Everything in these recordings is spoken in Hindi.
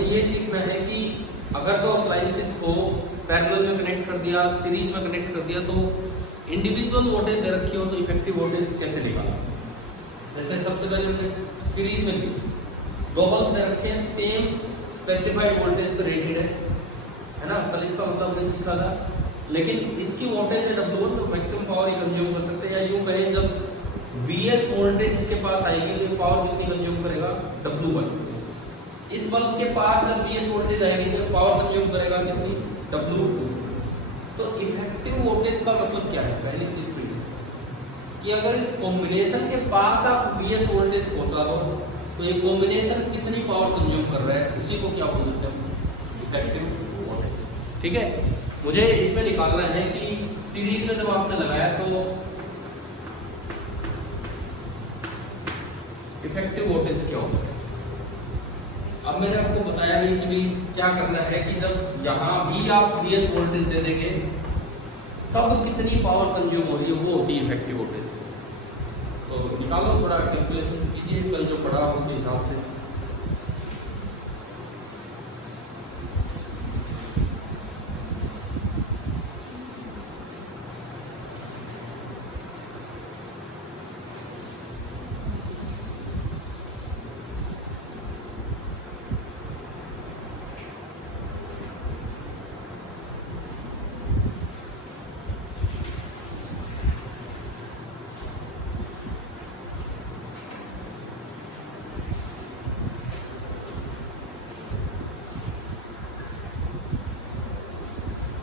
हमें ये सीखना है कि अगर दो अप्लायंसेस को पैरेलल में कनेक्ट कर दिया, सीरीज में कनेक्ट कर दिया, तो इंडिविजुअल वोल्टेज दे रखी हो तो इफेक्टिव वोल्टेज कैसे निकालना। जैसे सबसे पहले हमने सीरीज में ली, दो बल्ब दे रखे हैं, सेम स्पेसिफाइड वोल्टेज पे रेटेड है ना, कल इसका मतलब हमने सीखा था। लेकिन इसकी वोल्टेज है W1, तो मैक्सिमम पावर ही कंज्यूम कर सकते हैं, या यूं कहें जब Vs वोल्टेज इसके पास आएगी तो पावर कितनी कंज्यूम करेगा, W1। इस बल्ब के पास जब Vs वोल्टेज आएगी तो पावर कंज्यूम करेगा कितनी, W2। तो इफेक्टिव वोल्टेज का मतलब क्या है, पहली चीज तो कि अगर इस कॉम्बिनेशन के पास आप Vs वोल्टेज पहुंचा दो तो ये कॉम्बिनेशन कितनी पावर कंज्यूम कर रहा है, उसी को क्या बोलते हैं, इफेक्टिव वोल्टेज। ठीक है, मुझे इसमें निकालना है कि सीरीज में जब आपने लगाया तो इफेक्टिव वोल्टेज क्या होगा। अब मैंने आपको बताया है कि भाई क्या करना है कि जब यहां भी आप Vs वोल्टेज दे देंगे तब कितनी पावर कंज्यूम हो रही है, वो होती है इफेक्टिव वोल्टेज। तो निकालो, थोड़ा कैलकुलेशन कीजिए, कल जो पढ़ा उसके हिसाब से।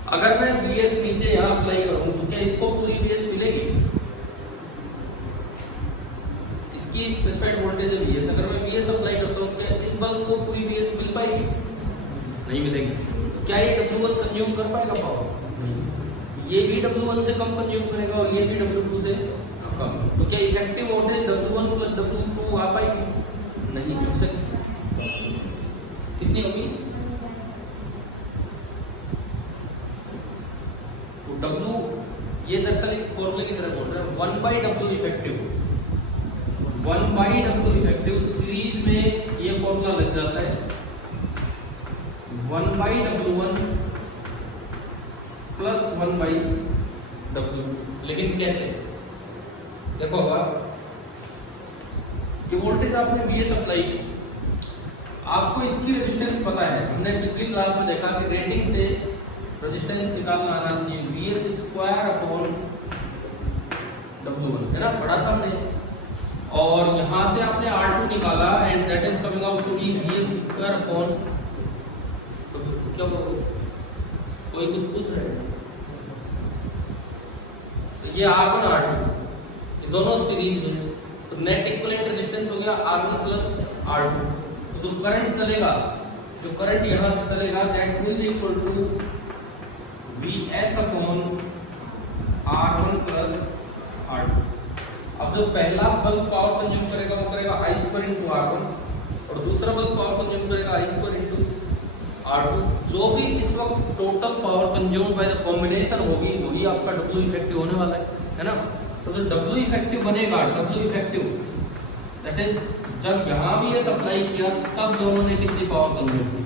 अगर मैं Vs नीचे यहां अप्लाई करूं तो क्या इसको पूरी Vs मिलेगी, इसकी स्पेसिफाइड वोल्टेज है Vs, अगर मैं Vs अप्लाई करता हूं क्या इस बल्ब को पूरी Vs मिल पाएगी, नहीं मिलेगी। तो क्या ये W1 कंज्यूम कर पाएगा पावर, नहीं। ये भी W1 से कम कंज्यूम करेगा और ये भी W2 से कम। तो क्या effective voltage W1 plus W2 आ पाएगी, नहीं। उससे कितनी होगी, W, ये दरअसल एक फॉर्मूले की तरह बोल रहा है, 1/W effective, 1/W effective. Series में ये फॉर्मूला लग जाता है 1/W1 प्लस 1/W। लेकिन कैसे, देखो ये वोल्टेज आपने Vs अप्लाई की, आपको इसकी रेजिस्टेंस पता है, हमने पिछली क्लास में देखा कि रेटिंग से रेजिस्टेंस निकालना आना चाहिए, Vs² अपॉन W1 है ना, पढ़ा था हमने। और यहां से आपने R2 निकाला and that is coming out to be Vs² upon, तो क्या कोई कुछ पूछ रहे हैं, तो ये R1 R2 ये दोनों सीरीज में, तो नेट इक्विवेलेंट रेजिस्टेंस हो गया R1 प्लस R2। तो जो करंट चलेगा, जो करंट यहां से चलेगा that will equal to Vs upon R1 plus R2। अब जो पहला बल्ब पावर कंज्यूम करेगा वो करेगा I² इंटू R1, और दूसरा बल्ब पावर कंज्यूम करेगा I² इंटू R2। जो भी इस वक्त total power consume by the combination होगी वही आपका W इफेक्टिव होने वाला है ना। तो जो W इफेक्टिव बनेगा, W इफेक्टिव दैट इज जब यहां भी ये सप्लाई किया तब दोनों ने कितनी पावर कंज्यूम की,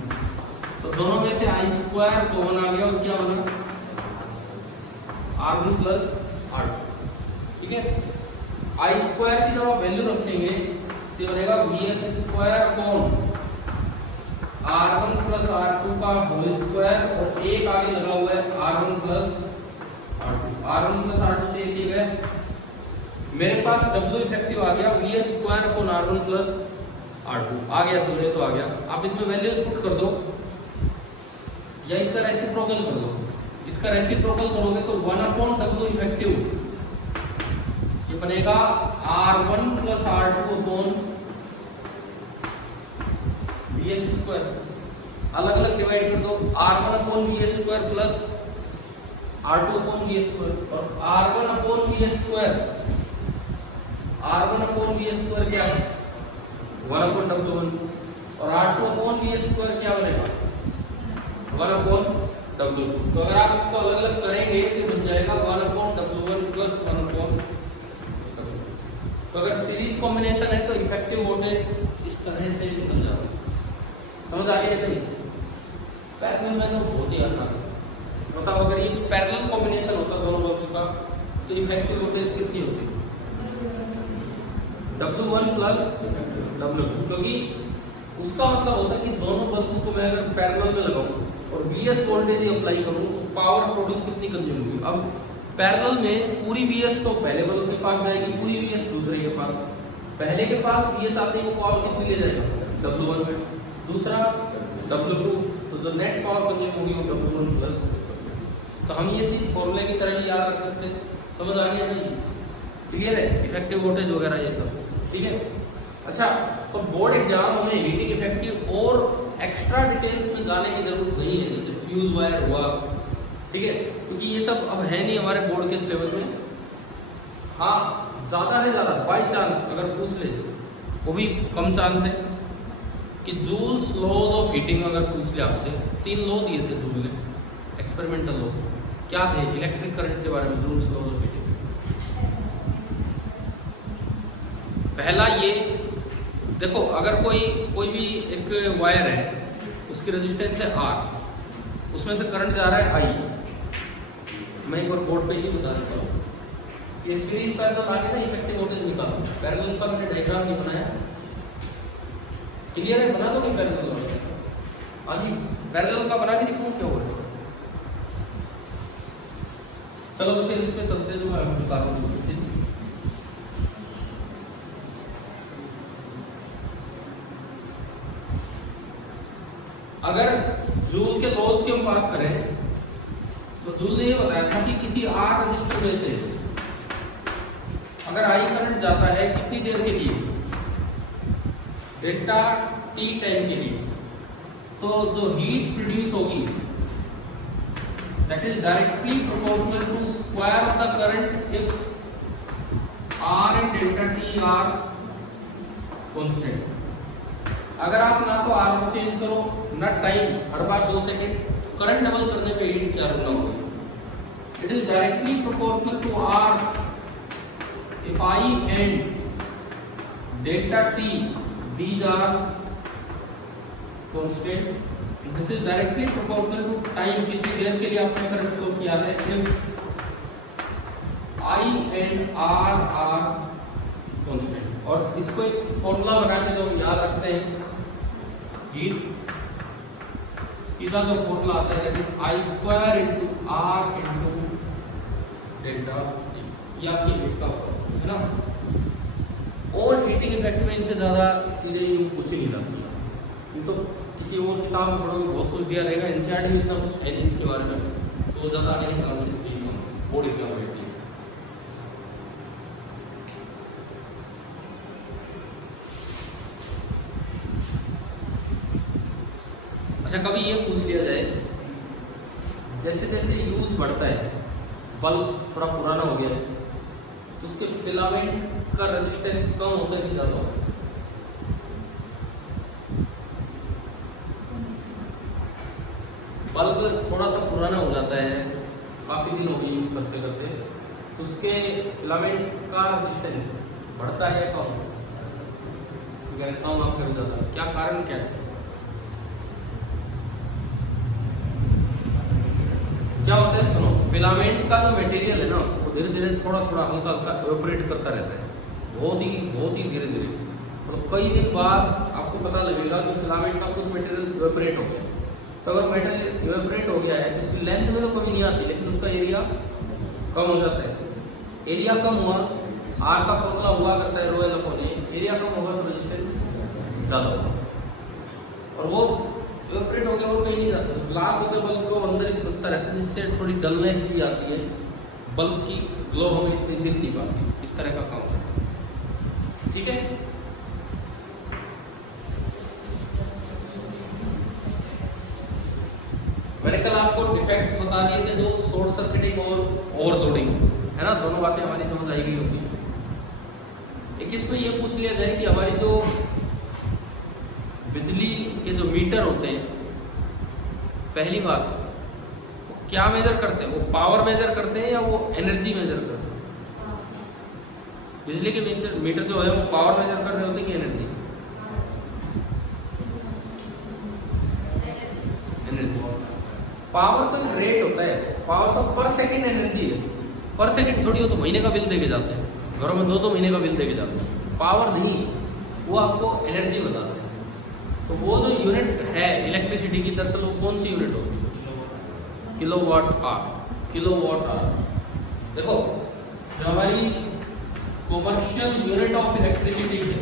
तो दोनों में से I² कॉमन आ गया और क्या बना, R1 प्लस R2। ठीक है, I² की जब आप वैल्यू रखेंगे तो बनेगा Vs² upon R1 plus R2 का होल स्क्वायर, और एक आगे लगा हुआ है R1 plus R2, R1 plus R2 से एक ही है, मेरे पास W इफेक्टिव आ गया Vs² upon R1 plus R2 आ गया, चलो तो आ गया। आप इसमें वैल्यूज पुट कर दो या इसका रेसिप्रोकल कर दो, इसका रेसिप्रोकल करोगे तो 1 अपॉन W इफेक्टिव ये बनेगा R1 plus R2 upon Vs²। अलग अलग डिवाइड कर दो, R1 upon Vs² plus R2 upon Vs², और R1 upon Vs², R1 upon Vs² क्या है 1 अपॉन W1, और R2 अपॉन Vs² क्या बनेगा 1 अपॉन W2। तो अगर आप इसको अलग अलग करेंगे तो बन जाएगा 1 upon W1 plus 1 upon W2। तो अगर सीरीज कॉम्बिनेशन है तो इफेक्टिव वोल्टेज इस तरह से निकल जाता है। समझ आ गई नहीं? पैरेलल में तो बहुत ही आसान मतलब अगर ये पैरेलल कॉम्बिनेशन होता दोनों बल्ब्स का तो इफेक्टिव वोल्टेज कितनी होती? W1 प्लस W2, क्योंकि उसका मतलब होता है कि दोनों बल्ब्स को मैं अगर पैरेलल में लगाऊं और VS वोल्टेज अप्लाई करूं तो पावर टोटल कितनी कंज्यूम होगी? अब पैरेलल में पूरी VS तो पहले बल्ब के पास जाएगी, पूरी VS दूसरे के पास। पहले के पास VS आते ही वो पावर कितनी ले जाएगा? W1 में, दूसरा W2, तो जो नेट पावर कंज्यूम होगी वो W1 प्लस। तो हम ये चीज फॉर्मूले की तरह भी याद रख सकते हैं। समझ आ गई नहीं? क्लियर है? इफेक्टिव वोल्टेज वगैरह ये सब ठीक है। अच्छा, तो बोर्ड एग्जाम में हीटिंग इफेक्टिव और एक्स्ट्रा डिटेल्स में जाने की जरूरत नहीं है, जैसे फ्यूज वायर हुआ, ठीक है, क्योंकि ये सब अब है नहीं हमारे बोर्ड के सिलेबस में। हाँ, ज्यादा से ज्यादा बाई चांस अगर पूछ ले, वो भी कम चांस है कि जूल्स लॉज ऑफ हीटिंग अगर पूछ ले आपसे, 3 लॉ दिए थे जूल ने, एक्सपेरिमेंटल लॉ क्या थे इलेक्ट्रिक करंट के बारे में, जूल्स लॉज ऑफ हीटिंग। पहला ये देखो, अगर कोई भी एक वायर है, उसकी रेजिस्टेंस है R, उसमें से करंट जा रहा है I। मैं एक बार बोर्ड पे ही बता देता हूँ। ये सीरीज पैरेलल आगे ना इफेक्टिव वोल्टेज निकालो। पैरेलल का मैंने डायग्राम नहीं बनाया, क्लियर है? बना दो नहीं पैरेलल? हाँ जी, पैरेलल का बना के दिखाऊं क्या हुआ? चलो तो फिर इस पे चलते जो मैं बता रहा हूँ। अगर जूल के लॉज की हम बात करें तो जूल ने ये बताया था कि किसी R रजिस्टर में से अगर I करंट जाता है कितनी देर के लिए? डेल्टा T टाइम के लिए, तो जो हीट प्रोड्यूस होगी that is directly proportional to square of the current if R and delta T are constant। अगर आप ना तो R को चेंज करो ना टाइम, हर बार 2 सेकंड, करंट डबल करने पे हीट 4 गुना होगी। It is directly proportional to R if I and delta T these are constant। This is directly proportional to time, कितनी देर के लिए आपने करंट फ्लो किया है। if I and R are constant। और इसको एक फॉर्मूला बना के जो हम याद रखते हैं, हीट सीधा जो फॉर्मूला आता है I square into R into delta T, या फिर हीट का फॉर्मूला है ना। और हीटिंग इफेक्ट में इनसे ज़्यादा चीज़ें यूँ कुछ नहीं जाती हैं। ये तो किसी और किताब में पढ़ोगे बहुत कुछ दिया रहेगा, एनसीईआरटी में इतना कुछ है नहीं इसके बारे में, तो ज़्यादा आने के चांसेस भी कम बोर्ड एग्जाम में। अच्छा, कभी ये पूछ लिया जाए जैसे जैसे यूज बढ़ता है, बल्ब थोड़ा पुराना हो गया है तो उसके फिलामेंट का रेजिस्टेंस कम होता है कि ज़्यादा होता है? बल्ब थोड़ा सा पुराना हो जाता है, काफ़ी दिन हो गए यूज करते करते, तो उसके फिलामेंट का रेजिस्टेंस बढ़ता है या कम? कम आप कर जाता है, क्या कारण क्या है? क्या होता है? सुनो, फिलामेंट का जो मटेरियल है ना वो धीरे धीरे थोड़ा थोड़ा हल्का हल्का इवेपोरेट करता रहता है, बहुत ही धीरे धीरे। और कई दिन बाद आपको पता लगेगा कि फिलामेंट का कुछ मटेरियल इवेपोरेट हो गया। तो अगर मटेरियल इवेपोरेट हो गया है तो इसकी लेंथ में तो कमी नहीं आती, लेकिन उसका एरिया कम हो जाता है। एरिया कम हुआ, R का फॉर्मूला हुआ करता है रो एल अपॉन ए, एरिया कम होगा तो रेजिस्टेंस ज़्यादा होगा, और वो इवेपोरेट हो गया और कहीं नहीं जाता। ग्लास होकर बल्ब को अंदर ही चिपकता रहता है, जिससे थोड़ी डलनेस भी आती है, बल्ब की ग्लो हमें इतनी दिख नहीं पाती। इस तरह का काम करता है, ठीक है। मैंने कल आपको डिफेक्ट्स बता दिए थे, जो शॉर्ट सर्किटिंग और ओवरलोडिंग है ना, दोनों बातें हमारी समझ आई गई होगी। एक इसमें यह पूछ लिया जाए कि हमारी जो बिजली के जो मीटर होते हैं, पहली बात वो क्या मेजर करते हैं? वो पावर मेजर करते हैं या वो एनर्जी मेजर करते हैं? बिजली के मीटर जो है वो पावर मेजर कर रहे होते हैं कि एनर्जी? पावर तो एक रेट होता है, पावर तो पर सेकंड एनर्जी है, पर सेकंड थोड़ी हो तो महीने का बिल देके जाते हैं, घरों में 2-2 महीने का बिल देके जाते हैं। पावर नहीं, वो आपको एनर्जी बताते हैं। तो वो जो यूनिट है इलेक्ट्रिसिटी की, दरअसल वो कौन सी यूनिट होती है? Kilowatt hour. किलोवाट आवर देखो, जो हमारी कॉमर्शियल यूनिट ऑफ इलेक्ट्रिसिटी है,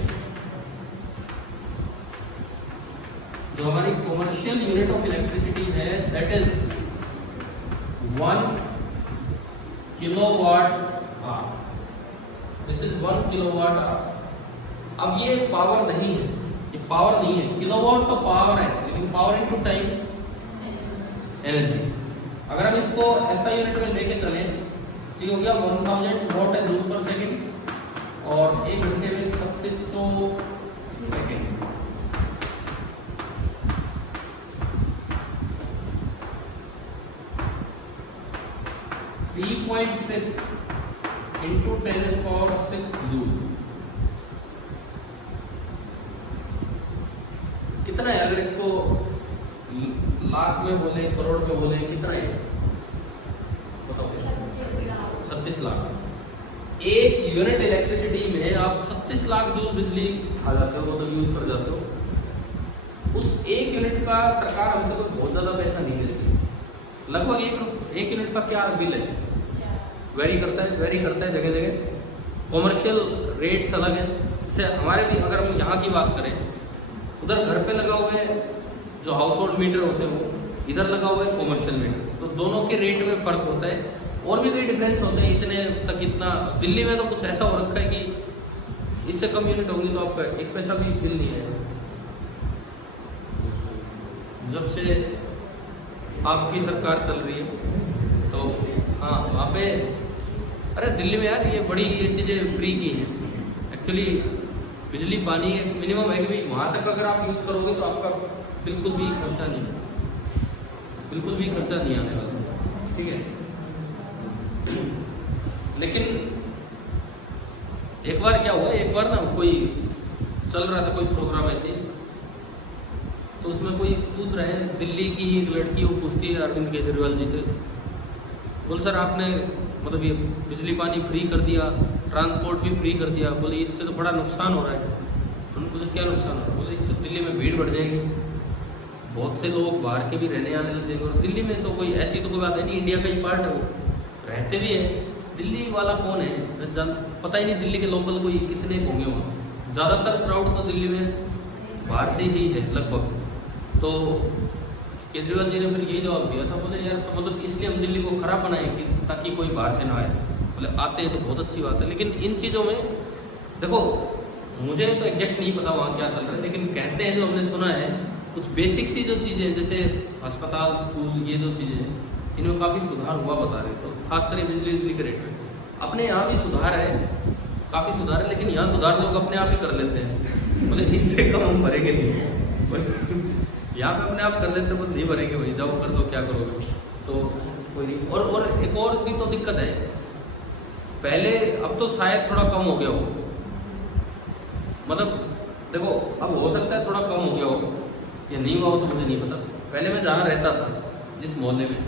जो हमारी कॉमर्शियल यूनिट ऑफ इलेक्ट्रिसिटी है, that is 1 kilowatt hour. This is 1 kilowatt hour. अब ये पावर नहीं है, ये पावर नहीं है। किलोवाट तो पावर है, लेकिन पावर इनटू टाइम एनर्जी। अगर हम इसको ऐसा यूनिट में लेके चले तो ये हो गया 1000 वॉट है जूल पर सेकेंड, और एक घंटे में 3600 सेकेंड। (3.6 into 10⁶ जूल कितना है? अगर इसको लाख में बोले, करोड़ में बोले, कितना है बताओ? 36 लाख। एक यूनिट इलेक्ट्रिसिटी में आप 36 लाख जूल बिजली खा जाते हो, मतलब यूज कर जाते हो। उस एक यूनिट का सरकार हमसे कोई बहुत ज्यादा पैसा नहीं देती। लगभग एक यूनिट का क्या बिल है? वेरी करता है जगह जगह। कॉमर्शियल रेट्स अलग हैं। जैसे हमारे भी, अगर हम यहाँ की बात करें, उधर घर पे लगा हुआ है जो हाउस होल्ड मीटर होते हैं, वो इधर लगा हुआ है कॉमर्शियल मीटर। तो दोनों के रेट में फर्क होता है, और भी कई डिफरेंस होते हैं। इतने तक इतना, दिल्ली में तो कुछ ऐसा हो रखा है कि इससे कम यूनिट होंगी तो आपका 1 पैसा भी बिल नहीं है। जब से आपकी सरकार चल रही है तो हाँ, वहाँ पे, अरे दिल्ली में यार ये बड़ी ये चीज़ें फ्री की हैं एक्चुअली। बिजली पानी एक मिनिमम है कि भाई वहाँ तक अगर आप यूज़ करोगे तो आपका बिल्कुल भी खर्चा नहीं आने वाला, ठीक है। लेकिन एक बार क्या हुआ, एक बार ना कोई चल रहा था कोई प्रोग्राम ऐसे, तो उसमें कोई पूछ रहे हैं, दिल्ली की एक लड़की वो पूछती है अरविंद केजरीवाल जी से, बोल सर आपने मतलब ये बिजली पानी फ्री कर दिया, ट्रांसपोर्ट भी फ्री कर दिया, बोले इससे तो बड़ा नुकसान हो रहा है। उन्होंने पूछा क्या नुकसान हो रहा है? बोले इससे दिल्ली में भीड़ बढ़ जाएगी, बहुत से लोग बाहर के भी रहने आने लग जाएंगे, और दिल्ली में तो कोई ऐसी तो कोई बात है नहीं, इंडिया का ही पार्ट है, वो रहते भी है। दिल्ली वाला कौन है पता ही नहीं, दिल्ली के लोकल कोई कितने होंगे वहाँ। ज़्यादातर क्राउड तो दिल्ली में बाहर से ही है लगभग। तो केजरीवाल जी ने फिर यही जवाब दिया था, बोले यार तो मतलब इसलिए हम दिल्ली को खराब बनाए कि ताकि कोई बाहर से ना आए। बोले आते हैं तो बहुत अच्छी बात है, लेकिन इन चीज़ों में देखो, मुझे तो एग्जैक्ट नहीं पता वहाँ क्या चल रहा है, लेकिन कहते हैं जो हमने सुना है, कुछ बेसिक सी जो चीज़ें जैसे अस्पताल, स्कूल, ये जो चीज़ें हैं इनमें काफ़ी सुधार हुआ बता रहे। तो खासकर बिजली के रेट में अपने यहाँ भी सुधार है, काफ़ी सुधार है, लेकिन यहाँ सुधार लोग अपने आप ही कर लेते हैं। बोले इससे कम हम भरेंगे नहीं। यहाँ पे अपने आप कर लेते हैं, नहीं भरेंगे भाई, जाओ कर दो, क्या करोगे। तो कोई नहीं। और एक और भी तो दिक्कत है, पहले, अब तो शायद थोड़ा कम हो गया हो, मतलब देखो अब हो सकता है थोड़ा कम हो गया हो या नहीं हुआ हो तो मुझे नहीं पता। पहले मैं जहाँ रहता था, जिस मोहल्ले में,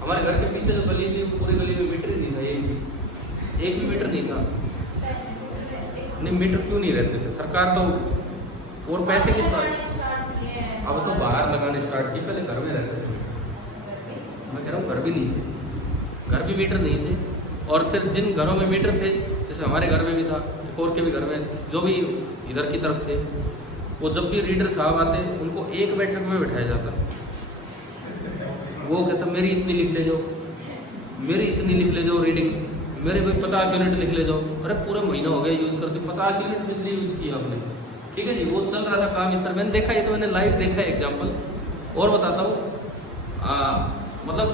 हमारे घर के पीछे जो गली थी, पूरी गली में मीटर नहीं था, एक भी मीटर नहीं था। नहीं, मीटर क्यों नहीं रहते थे? सरकार तो और पैसे के साथ अब तो बाहर लगाने स्टार्ट की, पहले घर में रहते थे। मैं कह रहा हूँ घर भी नहीं थे, घर भी मीटर नहीं थे। और फिर जिन घरों में मीटर थे, जैसे हमारे घर में भी था, एक और के भी घर में, जो भी इधर की तरफ थे, वो जब भी रीडर साहब आते उनको एक बैठक में बिठाया जाता। वो कहता मेरी इतनी लिख ले जाओ, मेरी इतनी लिख ले जाओ रीडिंग, मेरे भाई 50 यूनिट लिख ले जाओ। अरे पूरा महीना हो गया यूज़ करते, 50 यूनिट बिजली यूज़ की आपने, ठीक है जी। वो चल रहा था काम इस तरह, मैंने देखा, ये तो मैंने लाइव देखा है एग्जाम्पल। और बताता हूँ, मतलब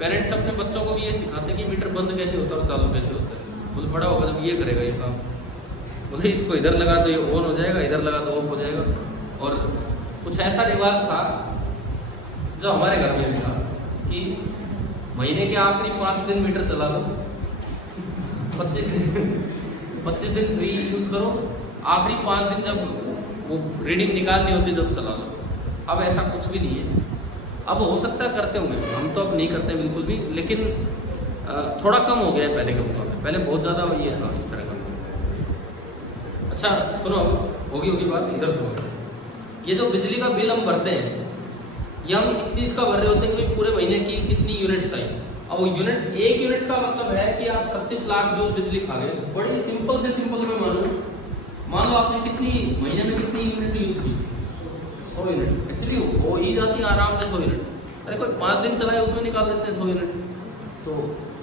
पेरेंट्स अपने बच्चों को भी ये सिखाते कि मीटर बंद कैसे होता है और चालू कैसे होता है। बोले बड़ा होगा जब ये करेगा ये काम, बोले इसको इधर लगा तो ये ऑन हो जाएगा, इधर लगा तो ऑफ हो जाएगा। और कुछ ऐसा रिवाज था जो हमारे घर में भी था कि महीने के आखिरी 5 दिन मीटर चला लो, 25 दिन फ्री यूज करो, आखिरी 5 दिन जब वो रीडिंग निकालनी होती जब चला लो। अब ऐसा कुछ भी नहीं है। अब हो सकता है करते होंगे, हम तो अब नहीं करते बिल्कुल भी, लेकिन थोड़ा कम हो गया है पहले के मुकाबले। पहले बहुत ज़्यादा ये था इस तरह का। अच्छा सुनो, होगी बात, इधर सुनो। ये जो बिजली का बिल हम भरते हैं, ये हम इस चीज़ का भर रहे होते हैं कि पूरे महीने की कितनी यूनिट्स आई। अब वो यूनिट, एक यूनिट का मतलब है कि आप 36 लाख जूल बिजली खा गए। बड़ी सिंपल से सिंपल मैं मान लो आपने कितनी महीने में कितनी यूनिट यूज की, 100 यूनिट। एक्चुअली हो ही जाती है आराम से 100 यूनिट। अरे कोई 5 दिन चलाए उसमें निकाल देते हैं 100 यूनिट, तो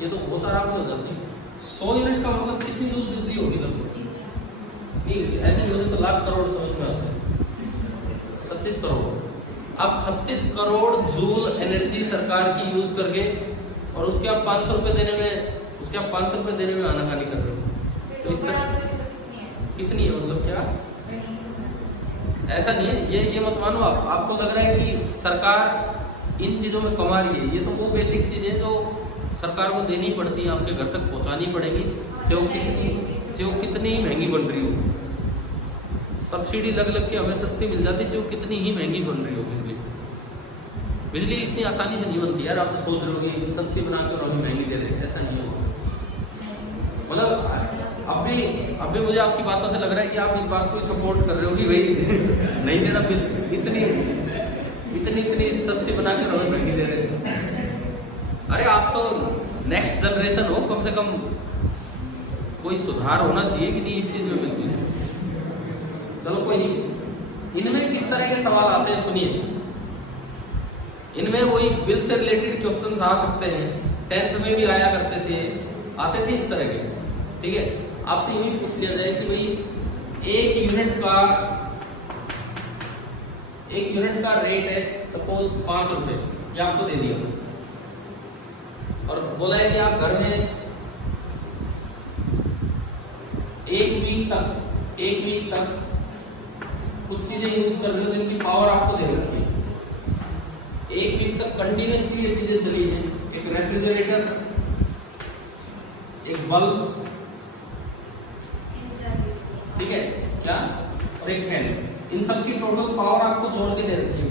ये तो बहुत आराम से हो जाती है। 100 यूनिट का मतलब कितनी जूल बिजली होगी तब? नहीं ऐसे नहीं होते तो लाख करोड़ समझ में आता है। 36 करोड़। अब 36 करोड़ जूल एनर्जी सरकार की यूज करके, और उसके आप 500 रुपये देने में आनाकानी कर रहे हो। तो इस तरह कितनी है, मतलब क्या? ऐसा नहीं है, ये मत मानो आप। आपको लग रहा है कि सरकार इन चीज़ों में कमा रही है, ये तो वो बेसिक चीज़ें जो सरकार को देनी पड़ती है, आपके घर तक पहुंचानी पड़ेगी, जो कितनी ही महंगी बन रही हो। सब्सिडी लग के हमें सस्ती मिल जाती, जो कितनी ही महंगी बन रही हो बिजली इतनी आसानी से नहीं बनती यार। आप सोच रहे हो कि सस्ती बना के और हम महंगी दे रहे हैं, ऐसा नहीं होगा। मतलब अब भी मुझे आपकी बातों से लग रहा है कि आप इस बात को सपोर्ट कर रहे हो कि भाई नहीं देना बिल, इतनी सस्ती बना के और महंगी दे रहे हैं। अरे आप तो नेक्स्ट जनरेशन हो, कम से कम कोई सुधार होना चाहिए कि नहीं इस चीज में बिल्कुल। चलो कोई नहीं, इनमें किस तरह के सवाल आते हैं सुनिए। इनमें वही बिल से रिलेटेड क्वेश्चन आ सकते हैं, 10th में भी आया करते थे, आते थे इस तरह के। ठीक है, आपसे यूं ही पूछ लिया जाए कि भाई एक यूनिट का रेट है सपोज 5 रुपए, ये आपको दे दिया और बोला है कि आप घर में एक वीक तक कुछ चीजें यूज कर रहे हो जिनकी पावर आपको दे रखी है। एक वीक तक कंटिन्यूसली ये चीजें चली हैं, एक रेफ्रिजरेटर, एक बल्ब, ठीक है क्या, और एक फैन। इन सब की टोटल पावर आपको जोड़ के दे रखी है।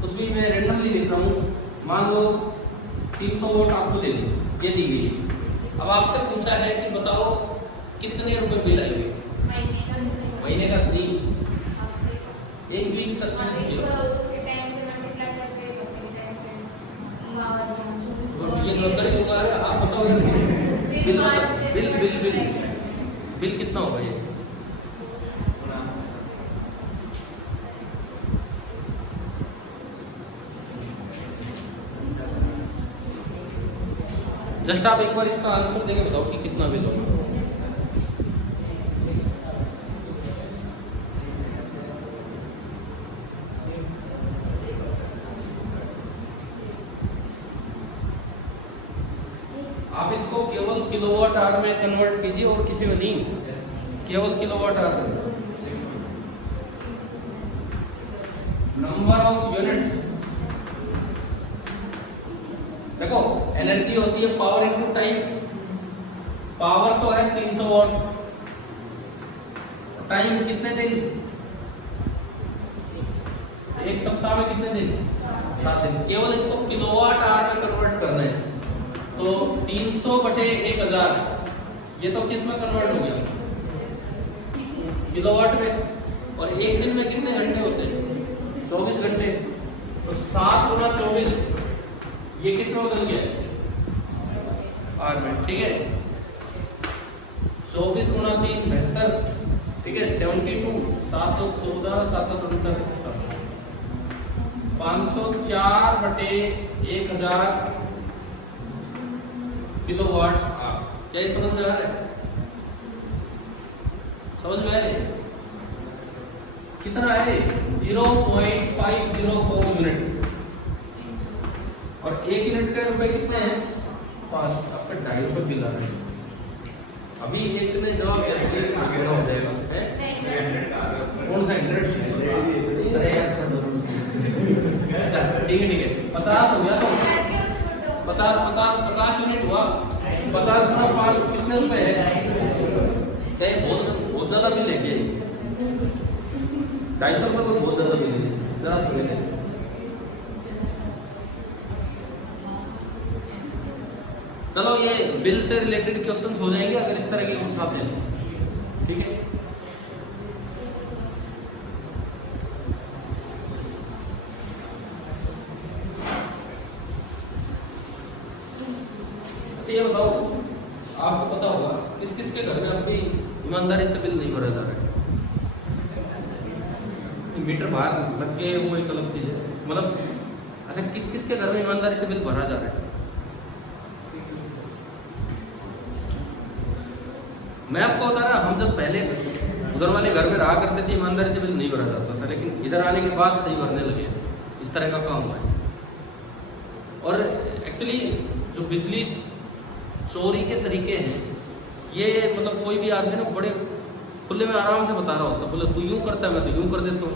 कुछ भी मैं रैंडमली लिख रहा हूँ, मान लो 300 वोट आपको दे दी, ये दी गई है। अब आपसे पूछा है कि बताओ कितने रुपए बिल आएंगे महीने का? नहीं, एक वीक तक ये नंबर ही होगा। आप बताओ बिल कितना होगा ये? जस्ट आप एक बार इसका आंसर देके बताओ कि कितना बिल होगा। आप इसको केवल किलोवाट आवर में कन्वर्ट कीजिए और किसी में नहीं, केवल kilowatt hour. Number of units, देखो एनर्जी होती है पावर इनटू टाइम। पावर तो है 300 वॉट, टाइम कितने दिन? एक सप्ताह में कितने दिन? 7 दिन। केवल इसको किलोवाट आवर में कन्वर्ट करना है, तो 300 बटे 1000, ये तो किस में कन्वर्ट हो गया? किलोवाट में। और एक दिन में कितने घंटे होते हैं? 24 घंटे। तो 7 गुना 24, ये किस में बदल गया? आवर में। ठीक है, 24 गुना 3 72, ठीक है 72, 7 तो 14, 7 तो 504 बटे 1000 किलोवाट आवर। क्या ये समझ में आ रहा है? समझ में आ रहा है? कितना है? 0.504 यूनिट। और एक यूनिट के रुपए कितने हैं? 5। आपका 2.5 रुपए बिल आ रहा है। अभी एक में जवाब कितना हो जाएगा? कौन सा 100? अरे यार छोड़ दो। ठीक है 50 हो गया। तो 50 यूनिट हुआ। 50 गुना 5 कितने रुपए है? बहुत ज्यादा बिल है क्या? 250 रुपए को बहुत ज्यादा बिल है। जरा समझे चलो ये बिल से रिलेटेड क्वेश्चंस हो जाएंगे अगर इस तरह के कुछ आते हैं, ठीक है। अच्छा ये बताओ, आपको पता होगा किस किस के घर में अपनी ईमानदारी से बिल नहीं भरा जा रहा है? मीटर बाहर लग के वो एक अलग चीज है, मतलब अच्छा किस किस के घर में ईमानदारी से बिल भरा जा रहा है? मैं आपको बता रहा, हम जब पहले उधर वाले घर में रहा करते थे ईमानदारी से बिल नहीं भरा जाता था, लेकिन इधर आने के बाद सही भरने लगे, इस तरह का काम हुआ है। और एक्चुअली जो बिजली चोरी के तरीके हैं ये मतलब कोई भी आदमी ना बड़े खुले में आराम से बता रहा होता, बोले तू यूं करता है मैं तो यूं कर देता हूँ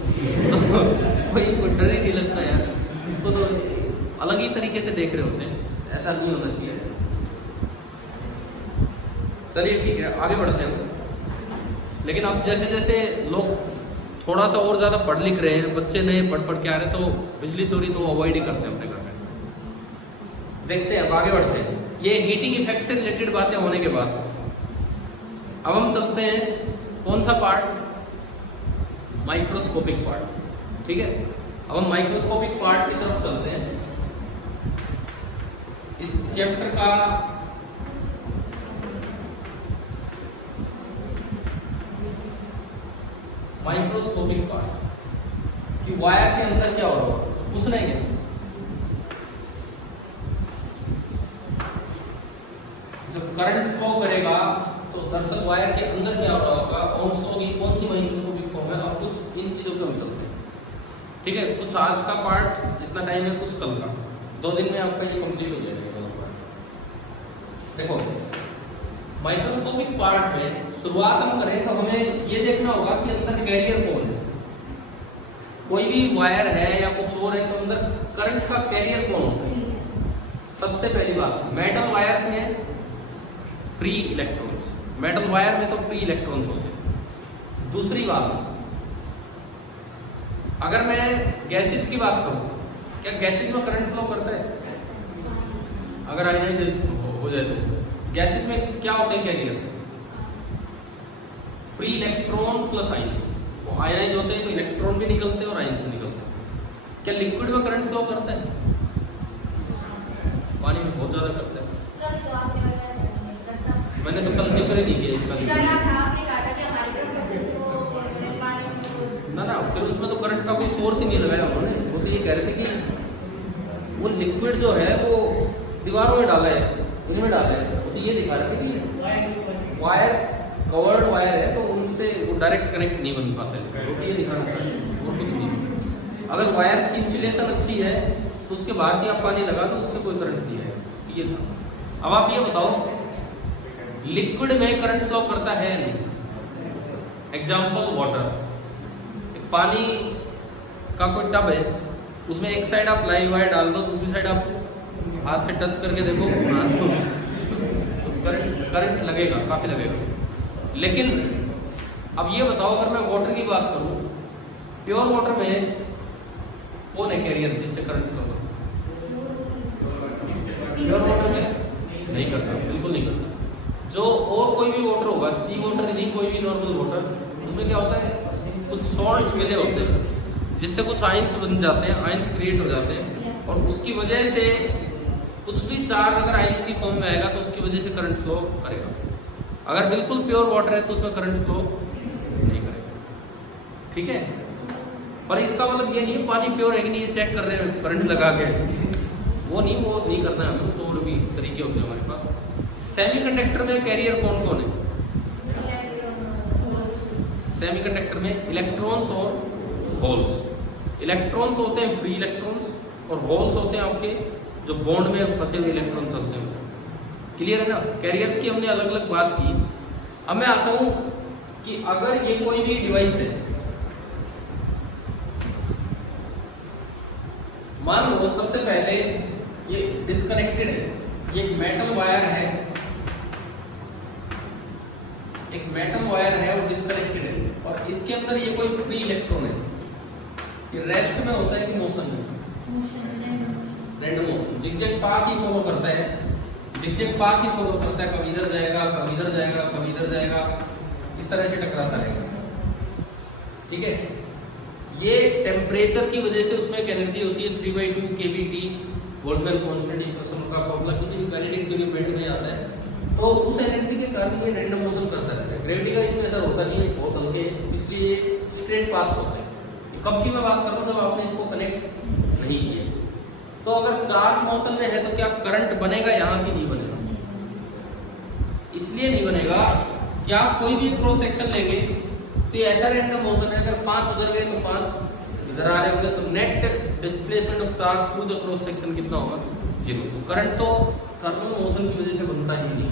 भाई कोई डर ही नहीं लगता यार, इसको तो अलग ही तरीके से देख रहे होते हैं, ऐसा नहीं होना चाहिए। चलिए ठीक है, आगे बढ़ते हैं। लेकिन अब जैसे जैसे लोग थोड़ा सा और ज़्यादा पढ़ लिख रहे हैं, बच्चे नए पढ़ के आ रहे हैं, तो बिजली चोरी तो अवॉइड ही करते हैं अपने घर में। देखते हैं, अब आगे बढ़ते हैं। ये हीटिंग इफेक्ट से रिलेटेड बातें होने के बाद अब हम चलते हैं कौन सा पार्ट? माइक्रोस्कोपिक पार्ट, ठीक है। अब हम माइक्रोस्कोपिक पार्ट की तरफ चलते हैं। इस चैप्टर का माइक्रोस्कोपिक पार्ट कि वायर के अंदर क्या हो रहा है, पूछ रहे हैं जब करंट फ्लो करेगा तो दरअसल वायर के अंदर क्या हो रहा होगा, ओम्स होगी, कौन सी माइक्रोस्कोपिक फॉर्म है, और कुछ इन चीजों पे हम चलते हैं, ठीक है। कुछ आज का पार्ट जितना टाइम है, कुछ कल का, 2 दिन में आपका ये कंप्लीट हो जाएगा। देखो माइक्रोस्कोपिक पार्ट में शुरुआत हम करें तो हमें ये देखना होगा कि अंदर कैरियर कौन है। कोई भी वायर है या कुछ और है तो अंदर करंट का कैरियर कौन होता है? सबसे पहली बात, मेटल वायर्स में फ्री इलेक्ट्रॉन्स, मेटल वायर में तो फ्री इलेक्ट्रॉन्स होते हैं। दूसरी बात, अगर मैं गैसेस की बात करूं, क्या गैसेस में करंट फ्लो करता है? अगर आयनाइज हो जाए तो गैसेस में क्या होते हैं carrier? Free electron plus ions. वो आयनाइज होते हैं तो इलेक्ट्रॉन भी निकलते हैं और आइंस भी निकलते हैं। क्या लिक्विड में करंट फ्लो करता है? पानी में बहुत ज्यादा करता है। मैंने तो कल जिक्र नहीं किया इसका। ना फिर उसमें तो करंट का कोई सोर्स ही नहीं लगाया उन्होंने। वो तो ये कह रहे थे कि वो लिक्विड जो है वो दीवारों में डाला है, इनमें डाला है। वो तो ये दिखा रहे थे कि वायर कवर्ड वायर है तो उनसे वो डायरेक्ट कनेक्ट नहीं बन पाता है, वो ये दिखाना चाहिए और कुछ नहीं। अगर वायर की इंसुलेशन अच्छी है तो उसके बाद ही आप पानी लगा दो, उससे कोई करंट नहीं है। ये था। अब आप ये बताओ लिक्विड में करंट फ्लो करता है या नहीं? एग्जाम्पल वाटर, पानी का कोई टब है, उसमें एक साइड आप लाइव वायर डाल दो, दूसरी साइड आप हाथ से टच करके देखो, करंट लगेगा, काफी लगेगा। लेकिन अब ये बताओ अगर मैं वाटर की बात करूं, प्योर वाटर में कौन है कैरियर जिससे करंट फ्लो होगा? प्योर वाटर में नहीं करता, बिल्कुल नहीं करता। जो और कोई भी वाटर होगा, सी वाटर नहीं, कोई भी नॉर्मल वाटर, उसमें क्या होता है कुछ सॉल्ट्स मिले होते हैं जिससे कुछ आयंस बन जाते हैं, आयंस क्रिएट हो जाते हैं, और उसकी वजह से कुछ भी चार्ज अगर आयंस की फॉर्म में आएगा तो उसकी वजह से करंट फ्लो करेगा। अगर बिल्कुल प्योर वाटर है तो उसमें करंट फ्लो नहीं करेगा, ठीक है। पर इसका मतलब ये नहीं है पानी प्योर है कि नहीं, ये चेक कर रहे हैं करंट लगा के, वो नहीं करना है हमें, तो और भी तरीके होते हैं हमारे पास। सेमीकंडक्टर में कैरियर कौन कौन है? सेमीकंडक्टर में इलेक्ट्रॉन्स और होल्स। इलेक्ट्रॉन तो होते हैं फ्री इलेक्ट्रॉन्स और होल्स होते हैं आपके जो बॉन्ड में फंसे हुए इलेक्ट्रॉन चलते हैं। क्लियर है ना? कैरियर की हमने अलग अलग बात की। अब मैं आता हूं कि अगर ये कोई भी डिवाइस है, मान लो सबसे पहले ये डिस्कनेक्टेड है, ये एक मेटल वायर है, एक मेटल वायर है और डिस्कनेक्टेड है, और इसके अंदर ये कोई फ्री इलेक्ट्रॉन है। ये रेस्ट में होता है कि मोशन में? रैंडम मोशन, जिगजैग पाथ ही फॉलो करता है। जिगजैग पाथ ही फॉलो करता है, कभी इधर जाएगा, कभी इधर जाएगा, कभी इधर जाएगा, इस तरह से टकराता रहेगा। ठीक है, ये टेम्परेचर की वजह से उसमें एक एनर्जी होती है 3/2 kBT, बोल्ट्जमैन कांस्टेंट का फॉर्मूला किसी भी वैलिडिक थ्योरी मेथड में आता है। तो उस एनर्जी के कारण ये रैंडम मोशन करता रहता है। ग्रेविटी का इसमें असर होता नहीं है, बहुत हल्के हैं, इसलिए स्ट्रेट पाथ्स होते हैं। कब की मैं बात कर रहा हूँ, जब आपने इसको कनेक्ट नहीं किया। तो अगर चार्ज मोशन में है तो क्या करंट बनेगा यहाँ की? नहीं बनेगा। इसलिए नहीं बनेगा कि आप कोई भी क्रॉस सेक्शन लेंगे तो ये ऐसा रैंडम मोशन है, अगर 5 उधर गए तो 5 इधर आ रहे होंगे, तो net displacement of charge through the cross section कितना होगा? 0। तो करंट तो थर्मल मोशन की वजह से बनता ही नहीं।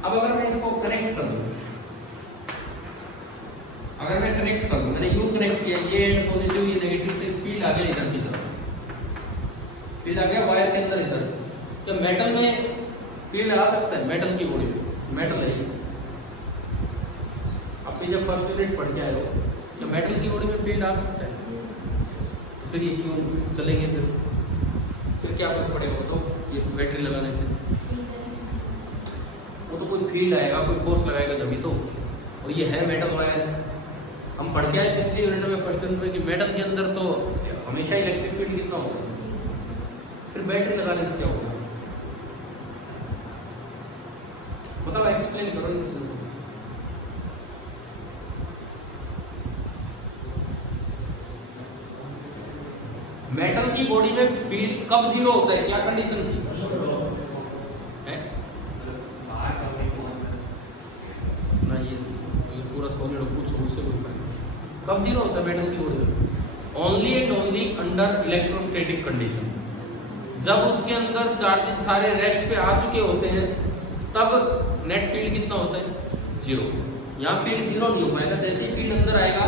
अब अगर मैं इसको कनेक्ट कर दूं, अगर मैं कनेक्ट कर दूं, मैंने यूं कनेक्ट किया, ये पॉजिटिव ये नेगेटिव, तो फील्ड आ गया इधर की तरफ, फील्ड आ गया वायर के अंदर इधर। क्या मेटल में फील्ड आ सकता है? मेटल की बॉडी में, मेटल है, आप पीछे फर्स्ट यूनिट पढ़ के आए हो, क्या मेटल की बॉडी में फील्ड आ सकता है? तो फिर ये क्यों चलेंगे? फिर क्या फर्क पड़ेगा? तो ये बैटरी लगाने से वो तो कोई फील्ड आएगा, कोई फोर्स लगाएगा जब ही तो। और ये है मेटल वायर, हम पढ़ के आए पिछले यूनिट में फर्स्ट यूनिट में कि मेटल के अंदर तो हमेशा इलेक्ट्रिक फील्ड कितना होगा, फिर बैटरी लगाने से क्या होगा? बताओ, एक्सप्लेन करो। मेटल की बॉडी में फील्ड कब 0 होता है? क्या कंडीशन थी? ना ये पूरा सॉलिड कुछ उससे कोई फर्क। कब 0 होता है मेटल की बॉडी में? Only and only under electrostatic condition. जब उसके अंदर चार्जेस सारे रेस्ट पे आ चुके होते हैं तब नेट फील्ड कितना होता है? 0। यहाँ फील्ड 0 नहीं हो पाएगा। जैसे ही फील्ड अंदर आएगा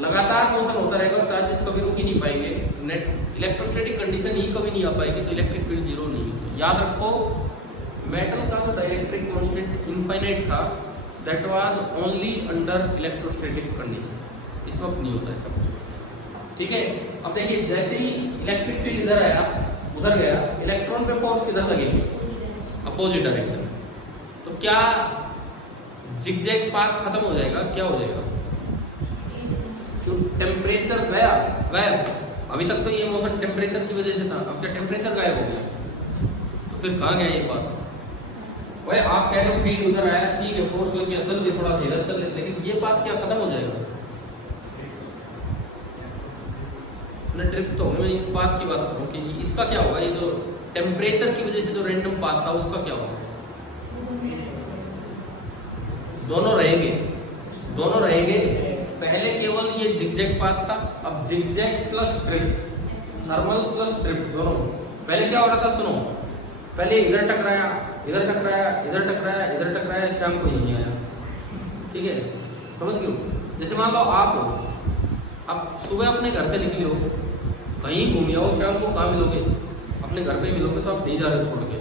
लगातार मोशन होता रहेगा, चार्जेस कभी रुक ही नहीं पाएंगे, नेट इलेक्ट्रोस्टैटिक कंडीशन ही कभी नहीं आ पाएगी, तो इलेक्ट्रिक फील्ड 0 नहीं होगी। याद रखो, मेटल का जो डाइलेक्ट्रिक कांस्टेंट इनफाइनाइट था, that was only under electrostatic condition. इस वक्त नहीं होता ऐसा कुछ। ठीक है, अब देखिए, जैसे ही इलेक्ट्रिक फील्ड इधर आया, उधर गया, इलेक्ट्रॉन पे फोर्स किधर लगेगी? Opposite direction. तो क्या जिगजैग पाथ खत्म हो जाएगा? क्या हो जाएगा? टेम्परेचर गायब। अभी तक तो ये मोशन टेम्परेचर की वजह से था, अब क्या टेम्परेचर गायब हो गया? तो फिर कहाँ गया ये बात? भाई आप कह रहे हो फील्ड उधर आया, ठीक है, फोर्स लग गया, चल गए, थोड़ा सा इधर चल, लेकिन ये बात क्या खत्म हो जाएगा? ड्रिफ्ट तो मैं इस बात की बात कर रहा हूँ कि इसका क्या होगा? ये जो टेम्परेचर की वजह से जो रैंडम पाथ था उसका क्या होगा? दोनों रहेंगे। पहले केवल ये जिगजैग पाथ था, अब zigzag plus drift, thermal plus drift दोनों। पहले क्या हो रहा था? सुनो, पहले इधर टकराया, शाम को यहीं आया। ठीक है, समझ गए? जैसे मान लो आप सुबह अपने घर से निकले हो, कहीं घूम आओ, शाम को कहाँ मिलोगे? अपने घर पे मिलोगे, तो आप नहीं जा रहे छोड़ के।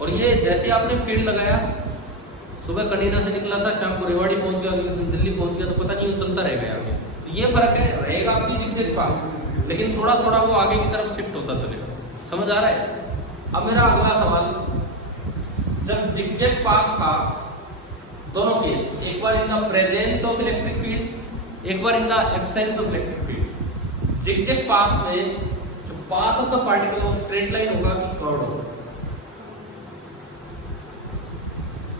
और ये जैसे आपने फील्ड लगाया, सुबह कनीना से निकला था, शाम को रेवाड़ी पहुंच गया, दिल्ली पहुंच गया, तो पता नहीं चलता रहेगा आगे। तो ये फर्क है, रहेगा आपकी जिगजैग पाथ, लेकिन थोड़ा थोड़ा वो आगे की तरफ शिफ्ट होता चलेगा। समझ आ रहा है? अब मेरा अगला सवाल, जब जिगजैग पाथ था, दोनों केस, एक बार in the presence of electric field, एक बार in the absence of electric field. Zigzag path में जो पाथ ऑफ द पार्टिकल वो स्ट्रेट लाइन होगा कि कर्व होगा?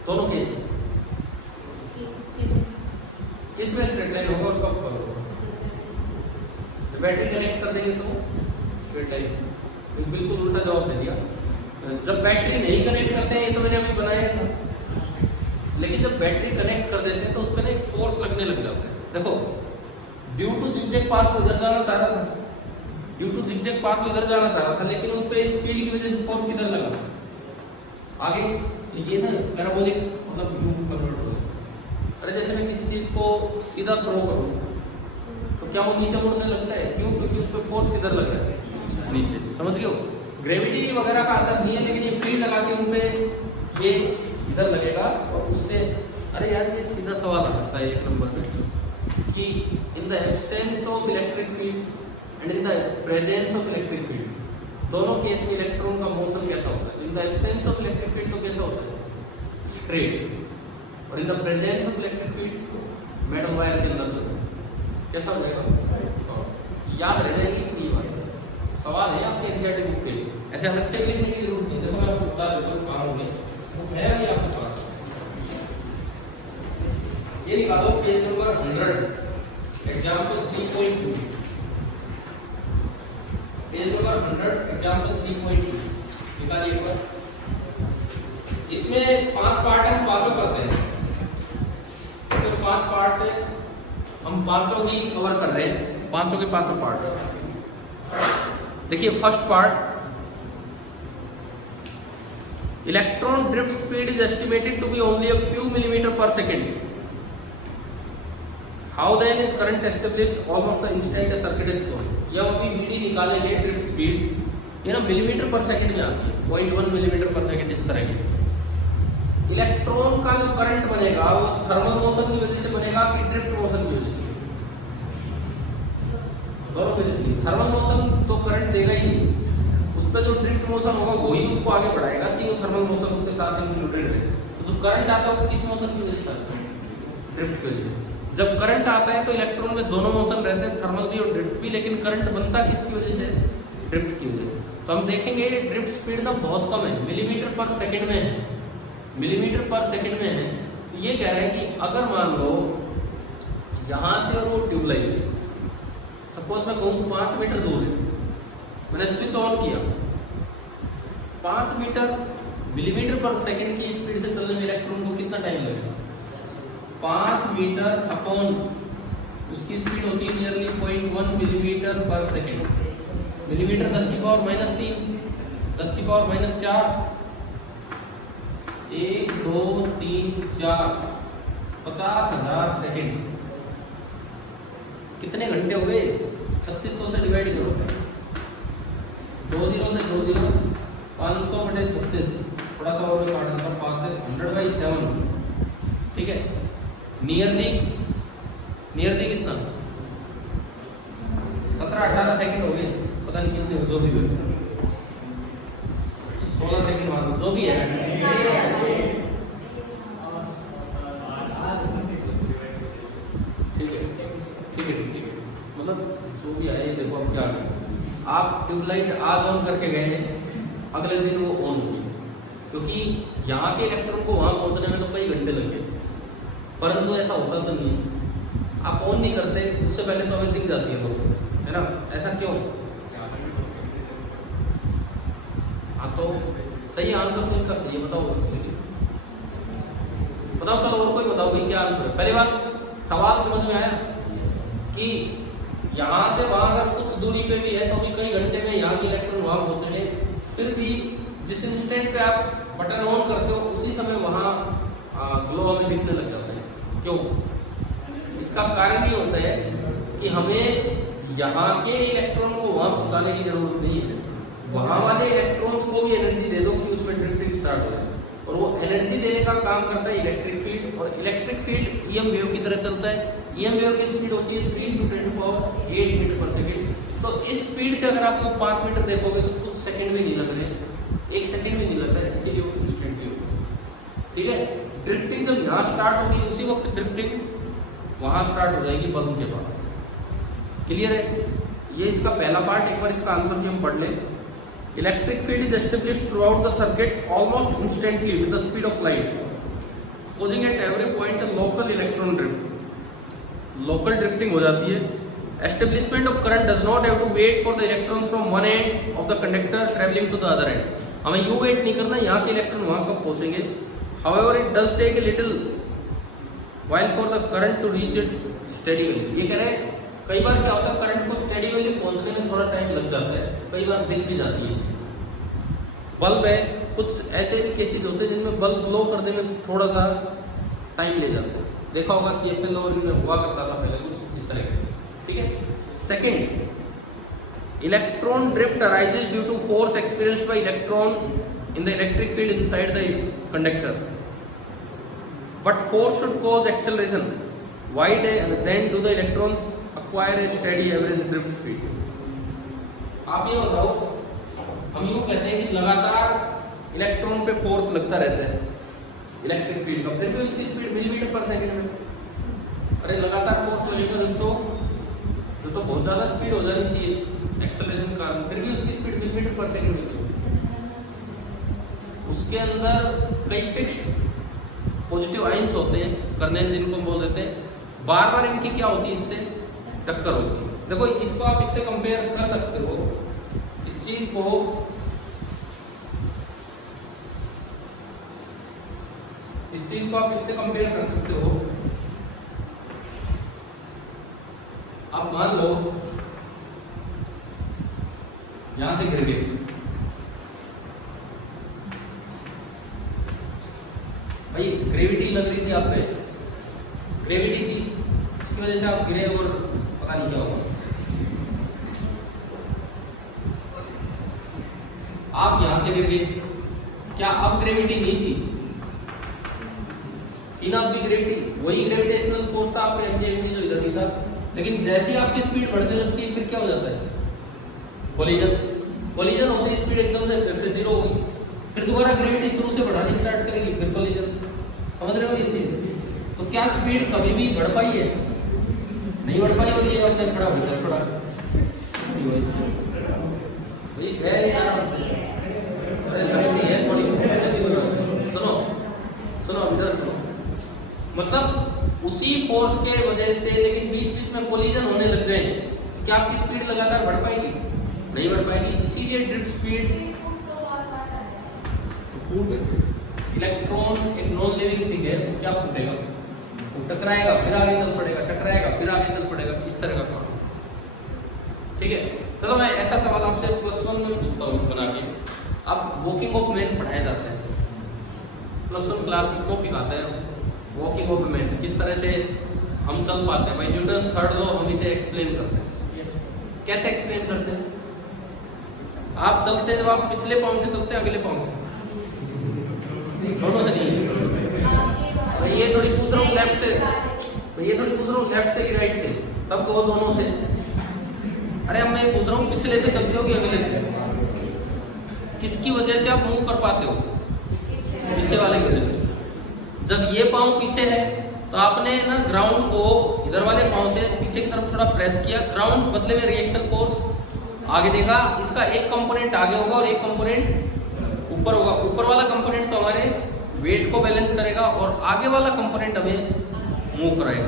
दोनों केस किसमें स्ट्रेट लाइन होगा और कब कर्व होगा? तो बैटरी कनेक्ट कर देंगे तो स्ट्रेट लाइन। बिल्कुल उल्टा जवाब दे दिया। जब बैटरी नहीं कनेक्ट करते हैं, ये तो मैंने अभी बनाया था, लेकिन जब बैटरी कनेक्ट कर देते हैं तो उसमें एक फोर्स लगने लग जाता है। देखो, ड्यू टू जिगजैग पाथ को इधर जाना चाह रहा था, लेकिन उस पर स्पीड की वजह से फोर्स इधर लगा आगे। ये ना पैराबोलिक मतलब कन्वर्ट हो। अरे जैसे मैं किसी चीज को सीधा थ्रो करूं तो क्या वो नीचे मुड़ने लगता है? क्यों? क्योंकि उस पर फोर्स किधर लग रहा है? नीचे। समझ गए? ग्रेविटी वगैरह का असर नहीं है, लेकिन ये फील्ड लगा के उन पे ये इधर लगेगा और उससे। अरे यार, ये सीधा सवाल आ सकता है 1 नंबर में कि इन the absence of electric field and in the presence of electric field, दोनों केस में इलेक्ट्रॉन का मोशन कैसा होता है? इन the absence of electric field तो कैसा होता है? स्ट्रेट, और in the presence of electric field metal wire के अंदर चलता कैसा हो जाएगा? याद रह जाएगी कि ये बात सवाल है आपके एनसीईआरटी बुक के लिए, ऐसे अलग से लिखने की जरूरत नहीं। देखो मैं आपको बता देता हूँ कहाँ होंगे, वो है भी आपके पास। ये निकालो page number 100 example 3.2, page number 100 example 3.2 निकालिए एक बार। इसमें 5 पार्ट हम पांचों करते हैं, इसमें 5 पार्ट से हम पांचों ही कवर कर रहे हैं, पांचों के पांचों पार्ट। देखिए first part, electron drift speed is estimated to be only a few millimetre per second. How then is current established almost the instant the circuit is closed. या अभी बीडी निकालेंगे ड्रिफ्ट स्पीड, ये ना मिलीमीटर पर सेकेंड में आती है, 0.1 मिलीमीटर पर सेकेंड इस तरह की। इलेक्ट्रॉन का जो करंट बनेगा वो थर्मल मोशन की वजह से बनेगा कि ड्रिफ्ट मोशन की वजह से? दोनों वजह से। थर्मल मोशन तो करंट देगा ही नहीं, उस पर जो ड्रिफ्ट मोशन होगा वही उसको आगे बढ़ाएगा, चाहिए वो थर्मल मोशन उसके साथ इंक्लूडेड है। तो जो करंट आता है वो किस मोशन की वजह से आता है? ड्रिफ्ट की वजह से। जब करंट आता है तो इलेक्ट्रॉन में दोनों मोशन रहते हैं, थर्मल भी और ड्रिफ्ट भी, लेकिन करंट बनता किसकी वजह से? ड्रिफ्ट की वजह से। तो हम देखेंगे ड्रिफ्ट स्पीड ना बहुत कम है, मिलीमीटर पर सेकेंड में है, मिलीमीटर पर सेकेंड में है। तो ये कह रहे हैं कि अगर मान लो यहां से और वो ट्यूबलाइट सपोज मैं कहूँ 5 मीटर दूर है, मैंने स्विच ऑन किया, 5 मीटर मिलीमीटर पर सेकेंड की स्पीड से चलने में इलेक्ट्रॉन को कितना टाइम लगेगा? 5 मीटर अपॉन उसकी स्पीड होती है nearly 0.1 millimetre per second. Millimetre 10 की पावर -3, 10 की पावर -4, 1 2 3 4 50,000 सेकेंड। कितने घंटे हो गए? 3600 से डिवाइड करो, 2 0 से 2 0, 500 बटे 36, थोड़ा सा और काट देता हूं, 5 से 100/7, ठीक है। नियरली कितना? 17-18 सेकंड हो गए, पता नहीं कितने, जो भी हुए 16 सेकंड मान लो, जो भी है, ठीक है, मतलब जो भी आए। देखो अब क्या करें, आप ट्यूबलाइट आज ऑन करके गए हैं, अगले दिन वो ऑन होगी, क्योंकि यहाँ के इलेक्ट्रॉन को वहां पहुंचने में तो कई घंटे लग गए, परंतु ऐसा होता तो नहीं है। आप ऑन नहीं करते उससे पहले तो हमें दिख जाती है प्रोसेस, है ना? ऐसा क्यों? हाँ तो सही आंसर तो इनका सही है, बताओ चलो और कोई बताओ भाई क्या आंसर है। पहली बात सवाल समझ में आया कि यहाँ से वहां अगर कुछ दूरी पे भी है तो भी कई घंटे में यहाँ के इलेक्ट्रॉन वहां पहुंचने, फिर भी जिस इंस्टेंट पे आप बटन ऑन करते हो उसी समय वहां ग्लो हमें दिखने लग जाता है। क्यों? इसका कारण ये होता है कि हमें यहाँ के इलेक्ट्रॉन को वहां पहुंचाने की जरूरत नहीं है, वहां वाले इलेक्ट्रॉन्स को भी एनर्जी दे दो कि उसमें ड्रिफ्टिंग स्टार्ट हो जाए, और वो एनर्जी देने का काम करता है इलेक्ट्रिक फील्ड। और इलेक्ट्रिक फील्ड ईएम वेव की तरह चलता है। ईएम वेव की स्पीड होती है 3 × 10⁸ मीटर पर सेकेंड। तो इस स्पीड से अगर आपको 5 मीटर देखोगे तो कुछ सेकंड भी नहीं लग रहे, 1 सेकंड भी नहीं लग रहा है, इसीलिए वो इंस्टेंटली होगी, ठीक है। ड्रिफ्टिंग जब यहाँ स्टार्ट होगी उसी वक्त ड्रिफ्टिंग वहां स्टार्ट हो जाएगी बल्ब के पास। क्लियर है? ये इसका पहला पार्ट। एक बार इसका आंसर भी हम पढ़ लें। Electric field is established throughout the circuit almost instantly with the speed of light, causing at every point a local electron drift. Local drifting हो जाती है। Establishment of current does not have to wait for the electrons from one end of the conductor travelling to the other end. हमें यूं वेट नहीं करना यहाँ के इलेक्ट्रॉन वहां कब पहुंचेंगे। However it does take a little while for the current to reach its steady value. ये कह रहे हैं कई बार क्या होता है, करंट को स्टेडी वैल्यू पहुंचने में थोड़ा टाइम लग जाता है, कई बार दिख भी जाती है। बल्ब है, कुछ ऐसे केसेस होते हैं जिनमें बल्ब ग्लो करने में थोड़ा सा टाइम ले जाता है। देखा होगा CFL और इनमें हुआ करता था पहले कुछ इस तरह से, ठीक है। Second, electron drift arises due to force experienced by electron in the electric field inside the conductor, but force should cause acceleration. Why then do the electrons acquire a steady average drift speed? आप ये बताओ, हम यूँ कहते हैं कि लगातार इलेक्ट्रॉन पे फोर्स लगता रहता है इलेक्ट्रिक फील्ड का, फिर भी उसकी स्पीड मिलीमीटर पर सेकंड में। अरे लगातार फोर्स लगेगा जब तो बहुत ज्यादा स्पीड हो जानी चाहिए एक्सेलरेशन के कारण, फिर भी उसकी स्पीड मिलीमीटर पर सेकंड में क्यों? उसके अंदर कई फिक्स्ड पॉजिटिव आयंस होते हैं, कर्नेल जिनको हम बोल देते हैं, बार बार इनकी क्या होती है, इससे टक्कर होती है। देखो इसको आप इससे कंपेयर कर सकते हो, इस चीज को आप इससे कंपेयर कर सकते हो। आप मान लो यहां से गिर गए, भाई ग्रेविटी लग रही थी आप पे, ग्रेविटी थी, इसकी वजह से आप गिरे और पता नहीं क्या हुआ। आप यहां से गिर गए, क्या अब ग्रेविटी नहीं थी? इनफ भी ग्रेविटी, वही ग्रेविटेशनल फोर्स था आप पे mg जो इधर नहीं था, लेकिन जैसे ही आपकी स्पीड बढ़ने लगती है फिर क्या हो जाता है? कोलिजन होते स्पीड एकदम से फिर से जीरो होगी, फिर दोबारा ग्रेविटी शुरू से बढ़ानी स्टार्ट करेगी, फिर कोलिजन। समझ रहे हो ये चीज? तो क्या स्पीड कभी भी बढ़ पाई है? नहीं बढ़ पाई, और ये अपने खड़ा हो चल पड़ा भाई है यार, अरे लगती है थोड़ी। सुनो इधर सुनो, मतलब उसी फोर्स के वजह से लेकिन बीच बीच में कोलिजन होने लग जाए तो क्या आपकी स्पीड लगातार बढ़ पाएगी? नहीं बढ़ पाएगी। इसीलिए ड्रिफ्ट स्पीड, इलेक्ट्रॉन एक नॉन लिविंग थिंग है, तो क्या फूटेगा? वो टकराएगा फिर आगे चल पड़ेगा, टकराएगा फिर आगे चल पड़ेगा, इस तरह का काम। ठीक है, चलो मैं ऐसा सवाल आपसे +1 में पूछता हूँ बना के। अब वॉकिंग ऑफ मैन पढ़ाया जाता है +1 क्लास में, टॉपिक आता है वॉकिंग ऑफ मैन, किस तरह से हम चल पाते हैं। भाई न्यूटन थर्ड लॉ हम इसे एक्सप्लेन करते हैं। कैसे एक्सप्लेन करते हैं? आप चलते हैं, जब आप पिछले पाँव से चलते हैं अगले पाँव से, दोनों से नहीं। भाई ये थोड़ी पूछ रहा हूँ लेफ्ट से, भाई ये थोड़ी पूछ रहा हूँ लेफ्ट से कि राइट से, तब कहो दोनों से। अरे अब मैं पूछ रहा हूँ पिछले से चलते हो कि अगले से? किसकी वजह से आप मूव कर पाते हो? पीछे वाले की वजह से। जब ये पाँव पीछे है तो आपने ना ग्राउंड को इधर वाले पाँव से पीछे की तरफ थोड़ा प्रेस किया, ग्राउंड बदले में रिएक्शन फोर्स आगे देगा, इसका एक कंपोनेंट आगे होगा और एक कंपोनेंट ऊपर होगा। ऊपर वाला कंपोनेंट तो हमारे वेट को बैलेंस करेगा और आगे वाला कंपोनेंट हमें मूव कराएगा।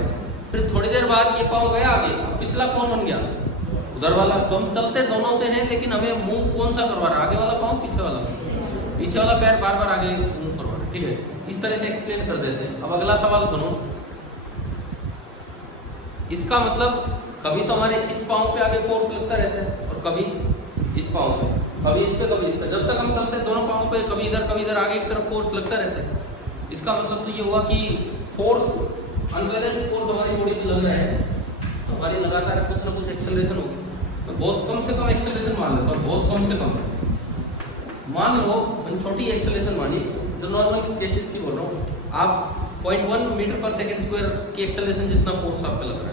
फिर थोड़ी देर बाद ये पाँव गया आगे, पिछला कौन बन गया? उधर वाला। तो हम चलते दोनों से हैं, लेकिन हमें मूव कौन सा करवा रहा है? आगे वाला पाँव, पीछे वाला? पीछे वाला पैर बार बार आगे मूव करवा रहा है। ठीक है, इस तरह से एक्सप्लेन कर देते हैं। अब अगला सवाल सुनो, इसका मतलब कभी तो हमारे इस पाँव पे आगे फोर्स लगता रहता है और कभी इस पाँव पे, कभी इस पे कभी इस पे। जब तक हम चलते हैं दोनों पाँव पे कभी इधर आगे की तरफ फोर्स लगता रहता है। इसका मतलब तो ये हुआ कि फोर्स, अनबैलेंस्ड फोर्स हमारी बॉडी पे लग रहा है, तो हमारी लगातार कुछ ना कुछ एक्सेलरेशन होगी। तो बहुत कम से कम एक्सेलरेशन मान लेता हूँ, बहुत कम से कम मान लो, छोटी एक्सेलरेशन मानी, जो नॉर्मल केसेस की बोल रहा हूँ, आप 0.1 मीटर पर सेकेंड स्क्वायर की एक्सेलरेशन जितना फोर्स आप पे लग रहा है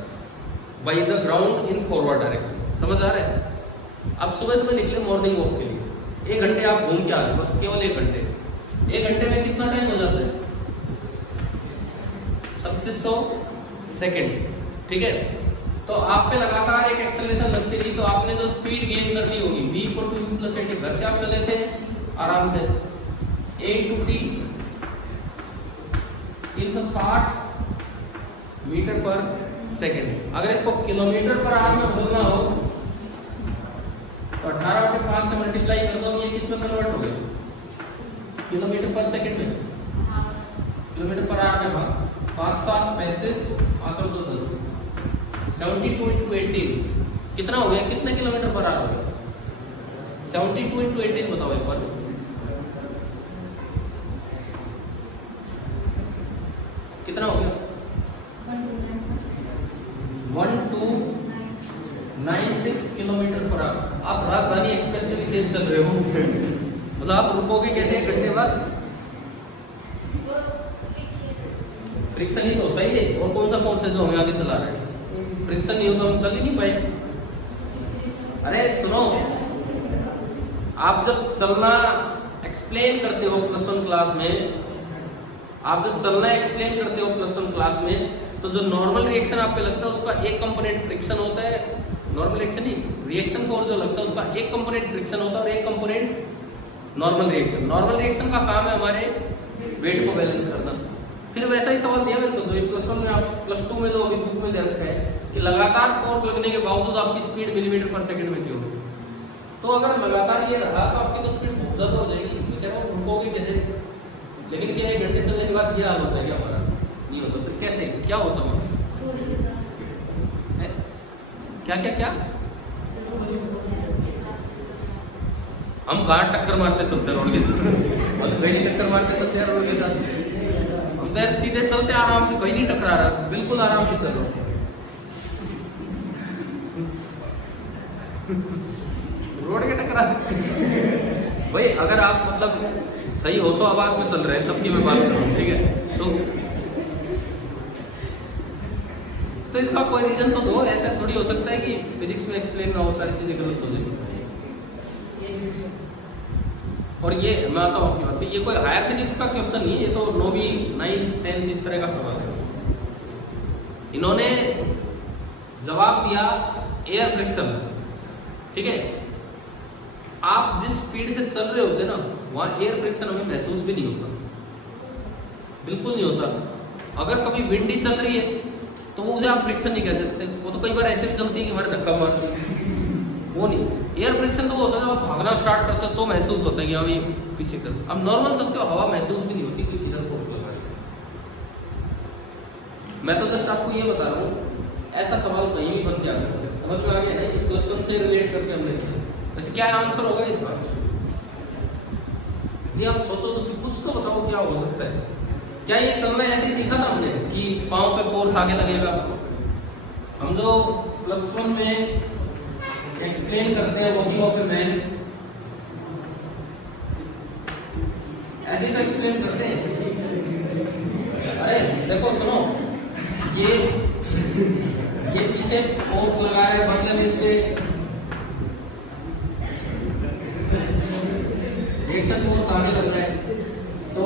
by the ground in forward direction. समझ आ रहा है? आप सुबह सुबह निकले मॉर्निंग वॉक के लिए, 1 घंटे आप घूम के आ रहे, बस केवल 1 घंटे। 1 घंटे में कितना टाइम हो जाता है? 3600 सेकेंड। ठीक है, तो आप पे लगातार एक एक्सेलरेशन लगती रही, तो आपने जो स्पीड गेन कर ली होगी v = u + at। घर से आप चले थे आराम से, a × t 360 मीटर पर सेकेंड। अगर इसको किलोमीटर पर आवर में बोलना हो तो 18 × 5 से मल्टीप्लाई कर दो, ये किस में कन्वर्ट हो गया? किलोमीटर पर सेकेंड में, किलोमीटर पर आवर में। हाँ, 5 7 35, 5 और 2 10, 72 × 18 कितना हो गया? कितने किलोमीटर पर आवर हो गया? 72 × 18 बताओ एक बार, कितना हो गया? 1296 किलोमीटर पर आवर। आप राजधानी एक्सप्रेस से भी तेज चल रहे हो, मतलब आप रुकोगे कैसे 1 घंटे बाद? फ्रिक्शन ही तो होता ही है, और कौन सा फोर्स है जो हमें आगे चला रहा है? फ्रिक्शन नहीं हो तो हम चल ही नहीं पाए। अरे सुनो, आप जब चलना एक्सप्लेन करते हो प्लस वन क्लास में, आप जब चलना एक्सप्लेन करते हो प्लस वन क्लास में, तो जो नॉर्मल रिएक्शन आप पे लगता है उसका एक कंपोनेंट फ्रिक्शन होता है, नॉर्मल रिएक्शन ही रिएक्शन फोर्स जो लगता है उसका एक कंपोनेंट फ्रिक्शन होता है और एक component normal reaction. Normal reaction का काम है हमारे वेट को बैलेंस करना। फिर वैसा ही सवाल दिया मेरे को जो प्लस वन में, आप प्लस टू में जो अभी बुक में दे रखा है कि लगातार फोर्स लगने के बावजूद आपकी स्पीड मिलीमीटर पर सेकंड में क्यों? तो अगर लगातार ये रहा तो आपकी तो स्पीड बहुत ज्यादा हो जाएगी। मैं कह रहा हूँ रुकोगे कैसे? लेकिन क्या 1 घंटे चलने के बाद ये हाल होता है क्या हमारा? नहीं होता। फिर कैसे क्या होता है? क्या क्या क्या हम कहाँ टक्कर मारते चलते रोड के साथ? हम कहीं नहीं टक्कर मारते चलते हैं रोड के साथ। हम तो सीधे चलते आराम से, कहीं नहीं टकरा रहा, बिल्कुल आराम से चल रहा। रोड के टकरा भाई, अगर आप मतलब सही होशो आवाज में चल रहे हैं तब की मैं बात कर रहा हूँ, ठीक है? तो इसका कोई रीजन तो दो। ऐसा थोड़ी हो सकता है कि फिजिक्स में एक्सप्लेन ना हो, सारी चीजें गलत हो जाएगी। और ये मैं आता हूँ आपकी बात पे, ये कोई हायर फिजिक्स का क्वेश्चन नहीं है, ये तो 9वीं 9th 10th इस तरह का सवाल है। इन्होंने जवाब दिया एयर फ्रिक्शन, ठीक है? आप जिस स्पीड से चल रहे होते ना, वहां एयर फ्रिक्शन हमें महसूस भी नहीं होता, बिल्कुल नहीं होता। अगर कभी विंड ही चल रही है तो वो उसे आप फ्रिक्शन नहीं कह सकते। वो तो कई बार ऐसे भी चलती है कि हमारे धक्का मार, वो नहीं। एयर फ्रिक्शन तो वो होता है जब आप भागना स्टार्ट करते हो तो महसूस होता है कि हाँ ये पीछे कर। अब नॉर्मल चलते हो हवा महसूस भी नहीं होती कि किधर फोर्स लगा है। मैं तो जस्ट आपको ये बता रहा हूँ, ऐसा सवाल कहीं भी बन के आ सकता है। समझ में आ गया ना? ये क्वेश्चन से रिलेट करके हमने किया। वैसे क्या आंसर होगा इस बार? नहीं, आप सोचो तो कुछ तो बताओ क्या हो सकता है। क्या ये चलना ऐसे सीखा था हमने कि पाँव पे फोर्स आगे लगेगा? हम जो प्लस वन में एक्सप्लेन करते हैं वर्किंग ऑफ ए मैन, ऐसे ही तो एक्सप्लेन करते हैं। अरे देखो सुनो, ये पीछे फोर्स लगा है बंदे ने, इस पे रिएक्शन फोर्स आगे लग रहा है, तो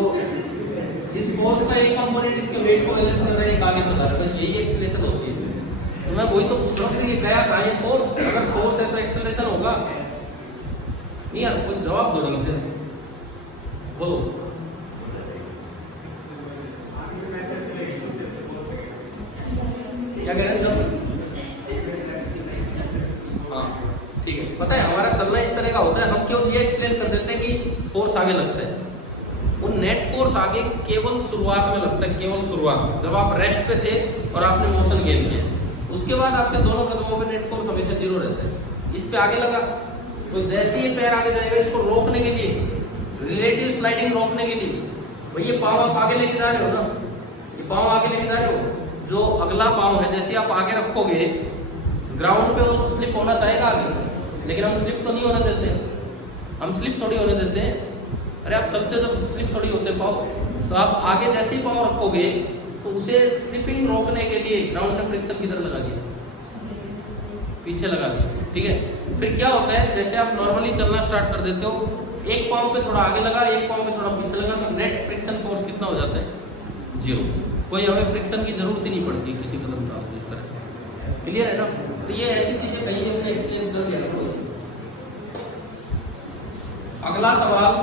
इस फोर्स का एक कंपोनेंट इसके वेट को वजह से लग रहा है, एक आगे चला रहा है। तो यही एक्सप्लेनेशन होती है। तो मैं वही तो पूछ रहा हूँ कि गया कहाँ है फोर्स? अगर फोर्स है तो एक्सेलरेशन होगा। नहीं यार, कोई जवाब दो ढंग से, बोलो। क्या कह रहे हैं? हाँ ठीक है, पता है हमारा चलना इस तरह का होता है। हम क्यों ये एक्सप्लेन कर देते हैं कि फोर्स आगे लगता है। वो नेट फोर्स आगे केवल शुरुआत में लगता है, केवल शुरुआत, जब आप रेस्ट पे थे और आपने मोशन गेन किया, उसके बाद आपके दोनों कदमों पे नेट फोर्स हमेशा 0 रहता है। इस पे आगे लगा तो जैसे ही पैर आगे जाएगा, इसको रोकने के लिए, रिलेटिव स्लाइडिंग रोकने के लिए, भाई ये पाँव आप आगे लेके जा रहे हो ना, ये पाँव आगे लेके जा रहे हो, जो अगला पाँव है जैसे आप आगे रखोगे ग्राउंड पे वो स्लिप होना चाहेगा आगे, लेकिन हम स्लिप तो नहीं होने देते। हम स्लिप थोड़ी होने देते हैं। अरे आप चलते जब स्लिप थोड़ी होते पाँव, तो आप आगे जैसे ही पाँव रखोगे तो उसे स्लिपिंग रोकने के लिए ग्राउंड ने फ्रिक्शन किधर लगा दिया? पीछे लगा दिया, ठीक है? फिर क्या होता है, जैसे आप नॉर्मली चलना स्टार्ट कर देते हो, एक पाँव पे थोड़ा आगे लगा, एक पाँव पे थोड़ा पीछे लगा, तो नेट फ्रिक्शन फोर्स कितना हो जाता है? 0। कोई हमें फ्रिक्शन की जरूरत ही नहीं पड़ती किसी कदम का, इस तरह से। क्लियर है ना? तो ये ऐसी चीजें कहीं अपने एक्सपीरियंस कर लिया। अगला सवाल,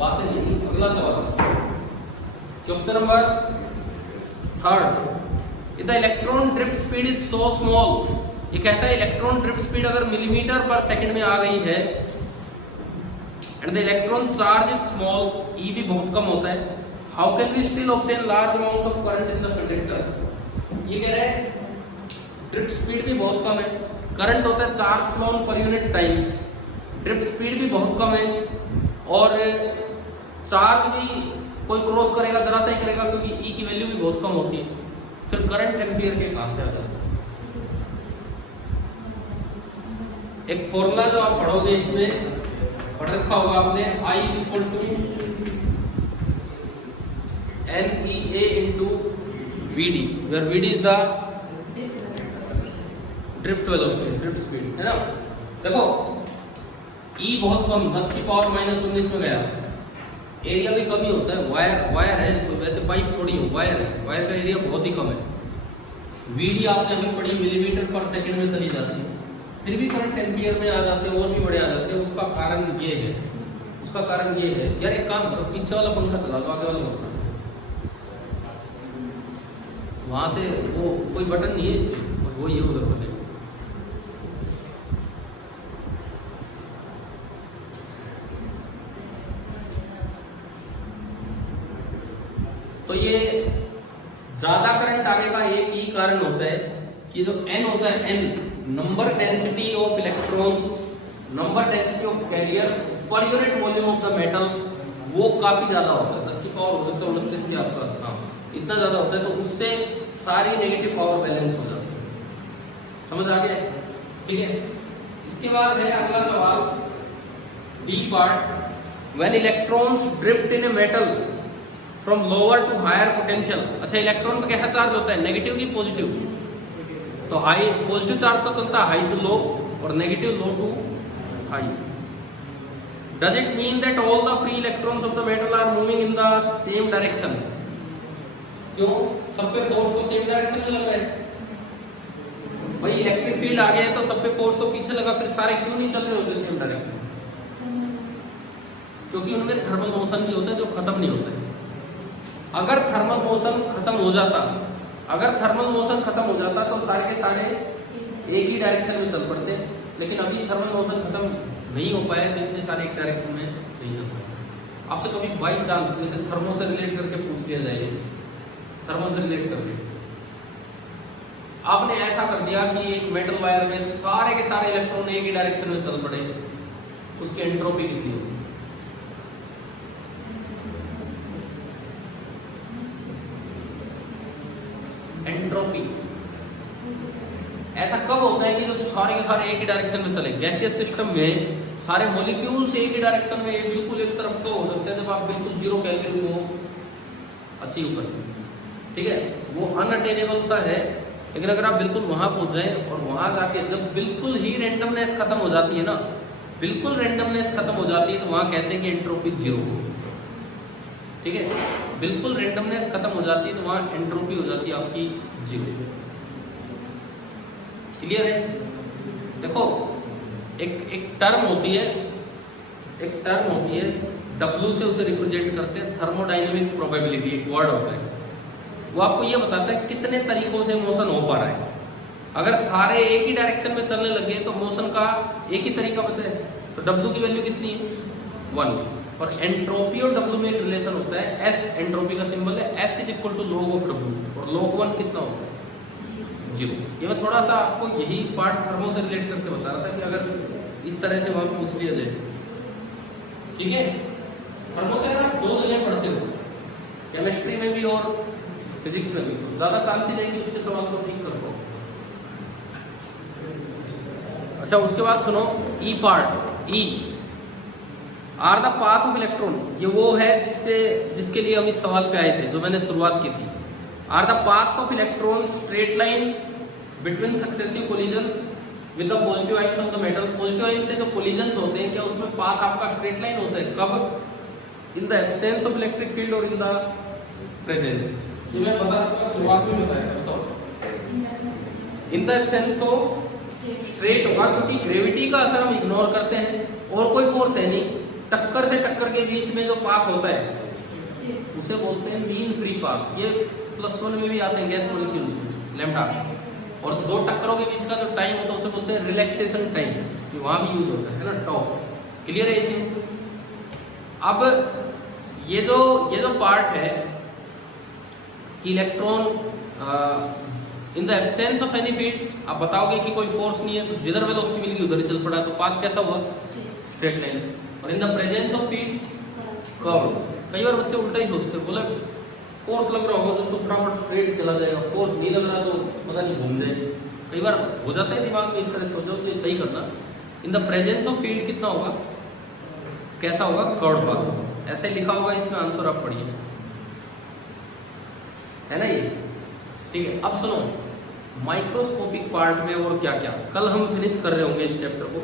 बातें नहीं, अगला सवाल, question number 3। The electron drift speed is so small. ये कहता है इलेक्ट्रॉन ड्रिफ्ट स्पीड अगर मिलीमीटर पर सेकंड में आ गई है, and the electron charge is small, E भी बहुत कम होता है, how can we still obtain large amount of current in the conductor. ये कह रहे हैं ड्रिफ्ट स्पीड भी बहुत कम है, करंट होता है 4 coulomb per unit time, drift speed भी बहुत कम है, और चार्ज भी कोई क्रॉस करेगा जरा सा ही करेगा क्योंकि ई की वैल्यू भी बहुत कम होती है। फिर करंट एम्पियर के कहां से आ जाता है? एक फॉर्मूला जो आप पढ़ोगे, इसमें पढ़ रखा होगा आपने, I equal to NEA into VD, where VD is the drift velocity, drift speed, है ना। देखो ई बहुत कम, 10 की पावर -19 में गया, एरिया भी कम ही होता है, वायर है, वैसे पाइप थोड़ी हो, वायर है, वायर का एरिया बहुत ही कम है। वीडी आपने अभी पढ़ी मिलीमीटर पर सेकंड में चली जाती है, फिर भी करंट एम्पियर में आ जाते हैं, और भी बड़े आ जाते हैं। उसका कारण ये है, यार एक काम करो, पीछे वाला पंखा चला दो, आगे वाला मत, वहां से वो कोई बटन नहीं है इसमें, वो ये उधर बटन। तो ये ज्यादा करंट आने का एक ही कारण होता है कि जो n होता है, n number density of electrons, number density of carrier per unit volume of the metal, वो काफी ज्यादा होता है, 10 की पावर हो सकता है 29 के आसपास, हाँ इतना ज्यादा होता है। तो उससे सारी नेगेटिव पावर बैलेंस हो जाती है, समझ आ गया, ठीक है। इसके बाद है अगला सवाल, D part, when electrons drift in a metal from lower to higher potential. अच्छा, इलेक्ट्रॉन में कैसा चार्ज होता है, नेगेटिव की पॉजिटिव? तो हाई पॉजिटिव चार्ज तो चलता है हाई टू लो, और negative low to high. Does it mean that all the free electrons of the metal are moving in the same direction? क्यों? सब पे फोर्स तो सेम डायरेक्शन में लग रहा है भाई, इलेक्ट्रिक फील्ड आ गया है तो सब पे फोर्स तो पीछे लगा, फिर सारे क्यों नहीं चल रहे होते सेम डायरेक्शन? क्योंकि उनमें थर्मल मोशन भी होता है जो खत्म नहीं होता है। अगर थर्मल मोशन खत्म हो जाता तो सारे के सारे एक ही डायरेक्शन में चल पड़ते, लेकिन अभी थर्मल मोशन खत्म नहीं हो पाया तो इसलिए सारे एक डायरेक्शन में नहीं चल पाते। आपसे कभी बाई चांस जैसे थर्मो से रिलेट करके पूछ लिया जाए, थर्मो से रिलेट करके आपने ऐसा कर दिया कि एक मेटल वायर में सारे के सारे इलेक्ट्रॉन एक ही डायरेक्शन में चल पड़े, उसकी एंट्रोपी कितनी होगी? एंट्रोपी ऐसा कब होता है कि जब सारे के सारे एक ही डायरेक्शन में चले? गैसियस सिस्टम में सारे मॉलिक्यूल्स एक ही डायरेक्शन में बिल्कुल एक तरफ तो हो सकते हैं जब आप बिल्कुल 0 केल्विन को अचीव करते हैं, ठीक है, वो अनअटेनेबल सा है। लेकिन अगर आप बिल्कुल वहां पहुंच जाए और वहां जाके जब बिल्कुल ही रेंडमनेस खत्म हो जाती है ना, बिल्कुल रेंडमनेस खत्म हो जाती है, तो वहां कहते हैं कि एंट्रोपी 0, ठीक है। बिल्कुल रेंडमनेस खत्म हो जाती है तो वहां एंट्रोपी हो जाती है आपकी 0। क्लियर है? देखो एक टर्म होती है W से उसे रिप्रेजेंट करते हैं, थर्मोडायनेमिक प्रोबेबिलिटी, एक वर्ड होता है, वो आपको ये बताता है कितने तरीकों से मोशन हो पा रहा है। अगर सारे एक ही डायरेक्शन में चलने लगे तो मोशन का एक ही तरीका बचा है, तो W की वैल्यू कितनी है? 1। और एंट्रोपी और W में एक रिलेशन होता है, S एंट्रोपी का सिंबल है, S is equal to log of W, और log 1 कितना होता है? 0। ये मैं थोड़ा सा आपको यही पार्ट थर्मो से रिलेट करके बता रहा था कि अगर इस तरह से वहां पूछ लिया जाए, ठीक है। थर्मो का आप 2 जगह पढ़ते हो, केमिस्ट्री में भी और फिजिक्स में भी, ज्यादा चांसेस है कि उसके सवाल को ठीक कर पाओ। अच्छा, उसके बाद सुनो E part, E are the path of electron, ये वो है जिसके लिए हम इस सवाल पे आए थे, जो मैंने शुरुआत की थी। Are the paths of electron straight line between successive collision with the positive ions of the metal? Positive ions से जो कोलिजन्स होते हैं, क्या उसमें पाथ आपका स्ट्रेट लाइन होता है? कब? इन the absence of electric field और इन द प्रेजेंस। ये मैं बता चुका, शुरुआत में बताया, बताओ। इन द एब्सेंस तो स्ट्रेट होगा क्योंकि ग्रेविटी का असर हम इग्नोर करते हैं और कोई फोर्स है नहीं, टक्कर से टक्कर के बीच में जो पाथ होता है उसे बोलते हैं मीन फ्री पाथ। ये +1 में भी आते हैं गैस मॉलिक्यूल्स में, लैम्डा। और दो टक्करों के बीच का जो टाइम होता है उसे बोलते हैं रिलैक्सेशन टाइम, ये वहां भी यूज होता है ना, टॉ। क्लियर है ये चीज? अब ये जो पार्ट है कि electron in the absence of any field, आप बताओगे कि कोई फोर्स नहीं है तो जिधर वेलोसिटी मिल गई उधर ही चल पड़ा, तो पाथ कैसा हुआ? Straight line. और in the presence of field curve. कई बार बच्चे उल्टा ही सोचते हैं, बोला फोर्स लग रहा होगा तो फटाफट स्ट्रेट चला जाएगा, फोर्स नहीं लग रहा तो पता नहीं घूम जाए। कई बार हो जाता है दिमाग में, इस तरह सोचो तो ये सही करना। इन द प्रेजेंस ऑफ फील्ड कितना होगा, कैसा होगा? Curve path. ऐसे लिखा होगा, इसमें आंसर आप पढ़िए, है ना ये, ठीक है। अब सुनो, माइक्रोस्कोपिक पार्ट में और क्या क्या, कल हम फिनिश कर रहे होंगे इस चैप्टर को।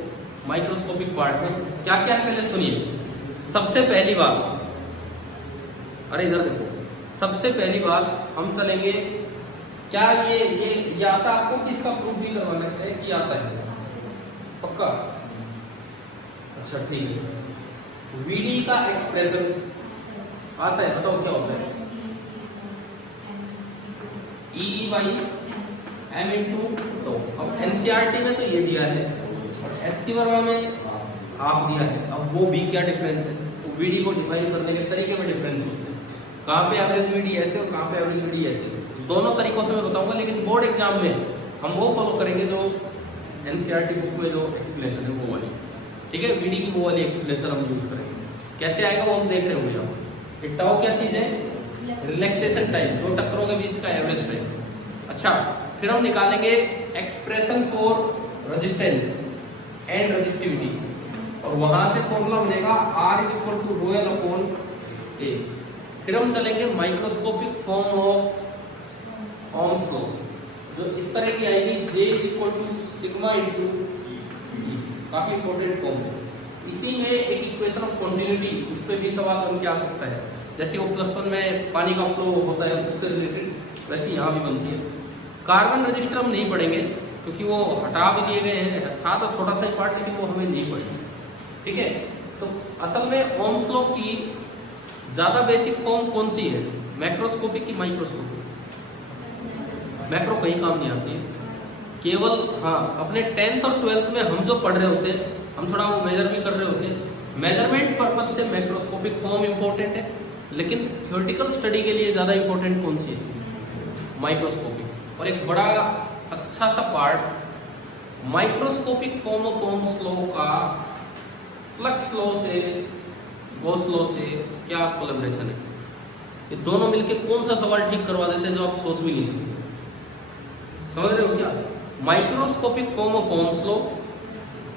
माइक्रोस्कोपिक पार्ट में क्या क्या है पहले सुनिए। सबसे पहली बात, अरे इधर देखो, सबसे पहली बात हम चलेंगे, क्या ये आता आपको कि इसका प्रूफ भी करवाना है कि आता है पक्का? अच्छा ठीक है। वीडी का एक्सप्रेशन आता है, बताओ क्या होता है? ई बाई एम इंटू, तो अब एनसीईआरटी में तो ये दिया है और एचसी वर्मा में हाफ दिया है। अब वो भी क्या डिफरेंस है, वो वीडी को डिफाइन करने के तरीके में डिफरेंस होते हैं। कहाँ पे एवरेज वीडी ऐसे और कहाँ पे एवरेज वीडी ऐसे, दोनों तरीकों से मैं बताऊंगा, लेकिन बोर्ड एग्जाम में हम वो फॉलो करेंगे जो एनसीईआरटी बुक में जो एक्सप्लेनेशन है वो वाली, ठीक है? वीडी की वो वाली एक्सप्लेनेशन हम यूज करेंगे। कैसे आएगा वो हम देख रहे होंगे आप। ये टाउ क्या चीज है? रिलैक्सेशन टाइम, दो टक्करों के बीच का एवरेज टाइम। अच्छा, फिर हम निकालेंगे expression for resistance and resistivity, और वहां से फॉर्मूला बनेगा R equal to rho L upon A. फिर हम चलेंगे microscopic form of Ohm's law, जो इस तरह की आएगी, J equal to sigma into E, काफी इंपॉर्टेंट फॉर्म है। इसी में एक इक्वेशन ऑफ कंटिन्यूटी, उस पर भी सवाल बन के आ सकता है, जैसे वो +1 में पानी का फ्लो होता है उससे रिलेटेड, वैसे यहाँ भी बनती है। कार्बन रजिस्टर हम नहीं पढ़ेंगे क्योंकि वो हटा भी दिए गए हैं, था तो छोटा सा पार्ट, लेकिन वो हमें नहीं पढ़ेंगे, ठीक है? तो असल में ओम्स लॉ की ज्यादा बेसिक फॉर्म कौन सी है, मैक्रोस्कोपिक की माइक्रोस्कोपिक? मैक्रो कहीं काम नहीं आती है, केवल हाँ अपने 10th और 12th में हम जो पढ़ रहे होते हैं, हम थोड़ा वो मेजर भी कर रहे होते हैं, मेजरमेंट पर्पज से मैक्रोस्कोपिक फॉर्म इंपॉर्टेंट है, लेकिन थ्योरेटिकल स्टडी के लिए ज्यादा इंपॉर्टेंट कौन सी है? माइक्रोस्कोपिक। और एक बड़ा अच्छा सा part, microscopic form of Ohm's law का फ्लक्स लॉ से, गॉस लॉ से क्या कोलैबोरेशन है? ये दोनों मिलके कौन सा सवाल ठीक करवा देते हैं जो आप सोच भी नहीं सकते, समझ रहे हो क्या? Microscopic form of Ohm's law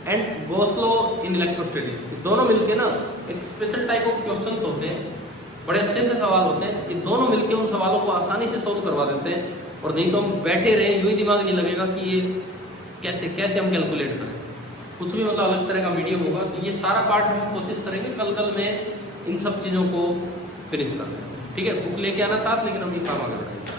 and Gauss law in electrostatics, दोनों मिलके ना एक स्पेशल टाइप ऑफ क्वेश्चंस होते हैं, बड़े अच्छे से सवाल होते हैं। ये दोनों मिलके उन सवालों को आसानी से सोल्व करवा देते हैं, और नहीं तो हम बैठे रहे यूं ही दिमाग नहीं लगेगा कि ये कैसे कैसे हम कैलकुलेट करें, कुछ भी मतलब अलग तरह का मीडियम होगा। तो ये सारा पार्ट हम कोशिश करेंगे कल में इन सब चीज़ों को फिनिश करना, ठीक है? बुक लेके आना साथ, लेकिन हम ये काम आगे बढ़ाएंगे।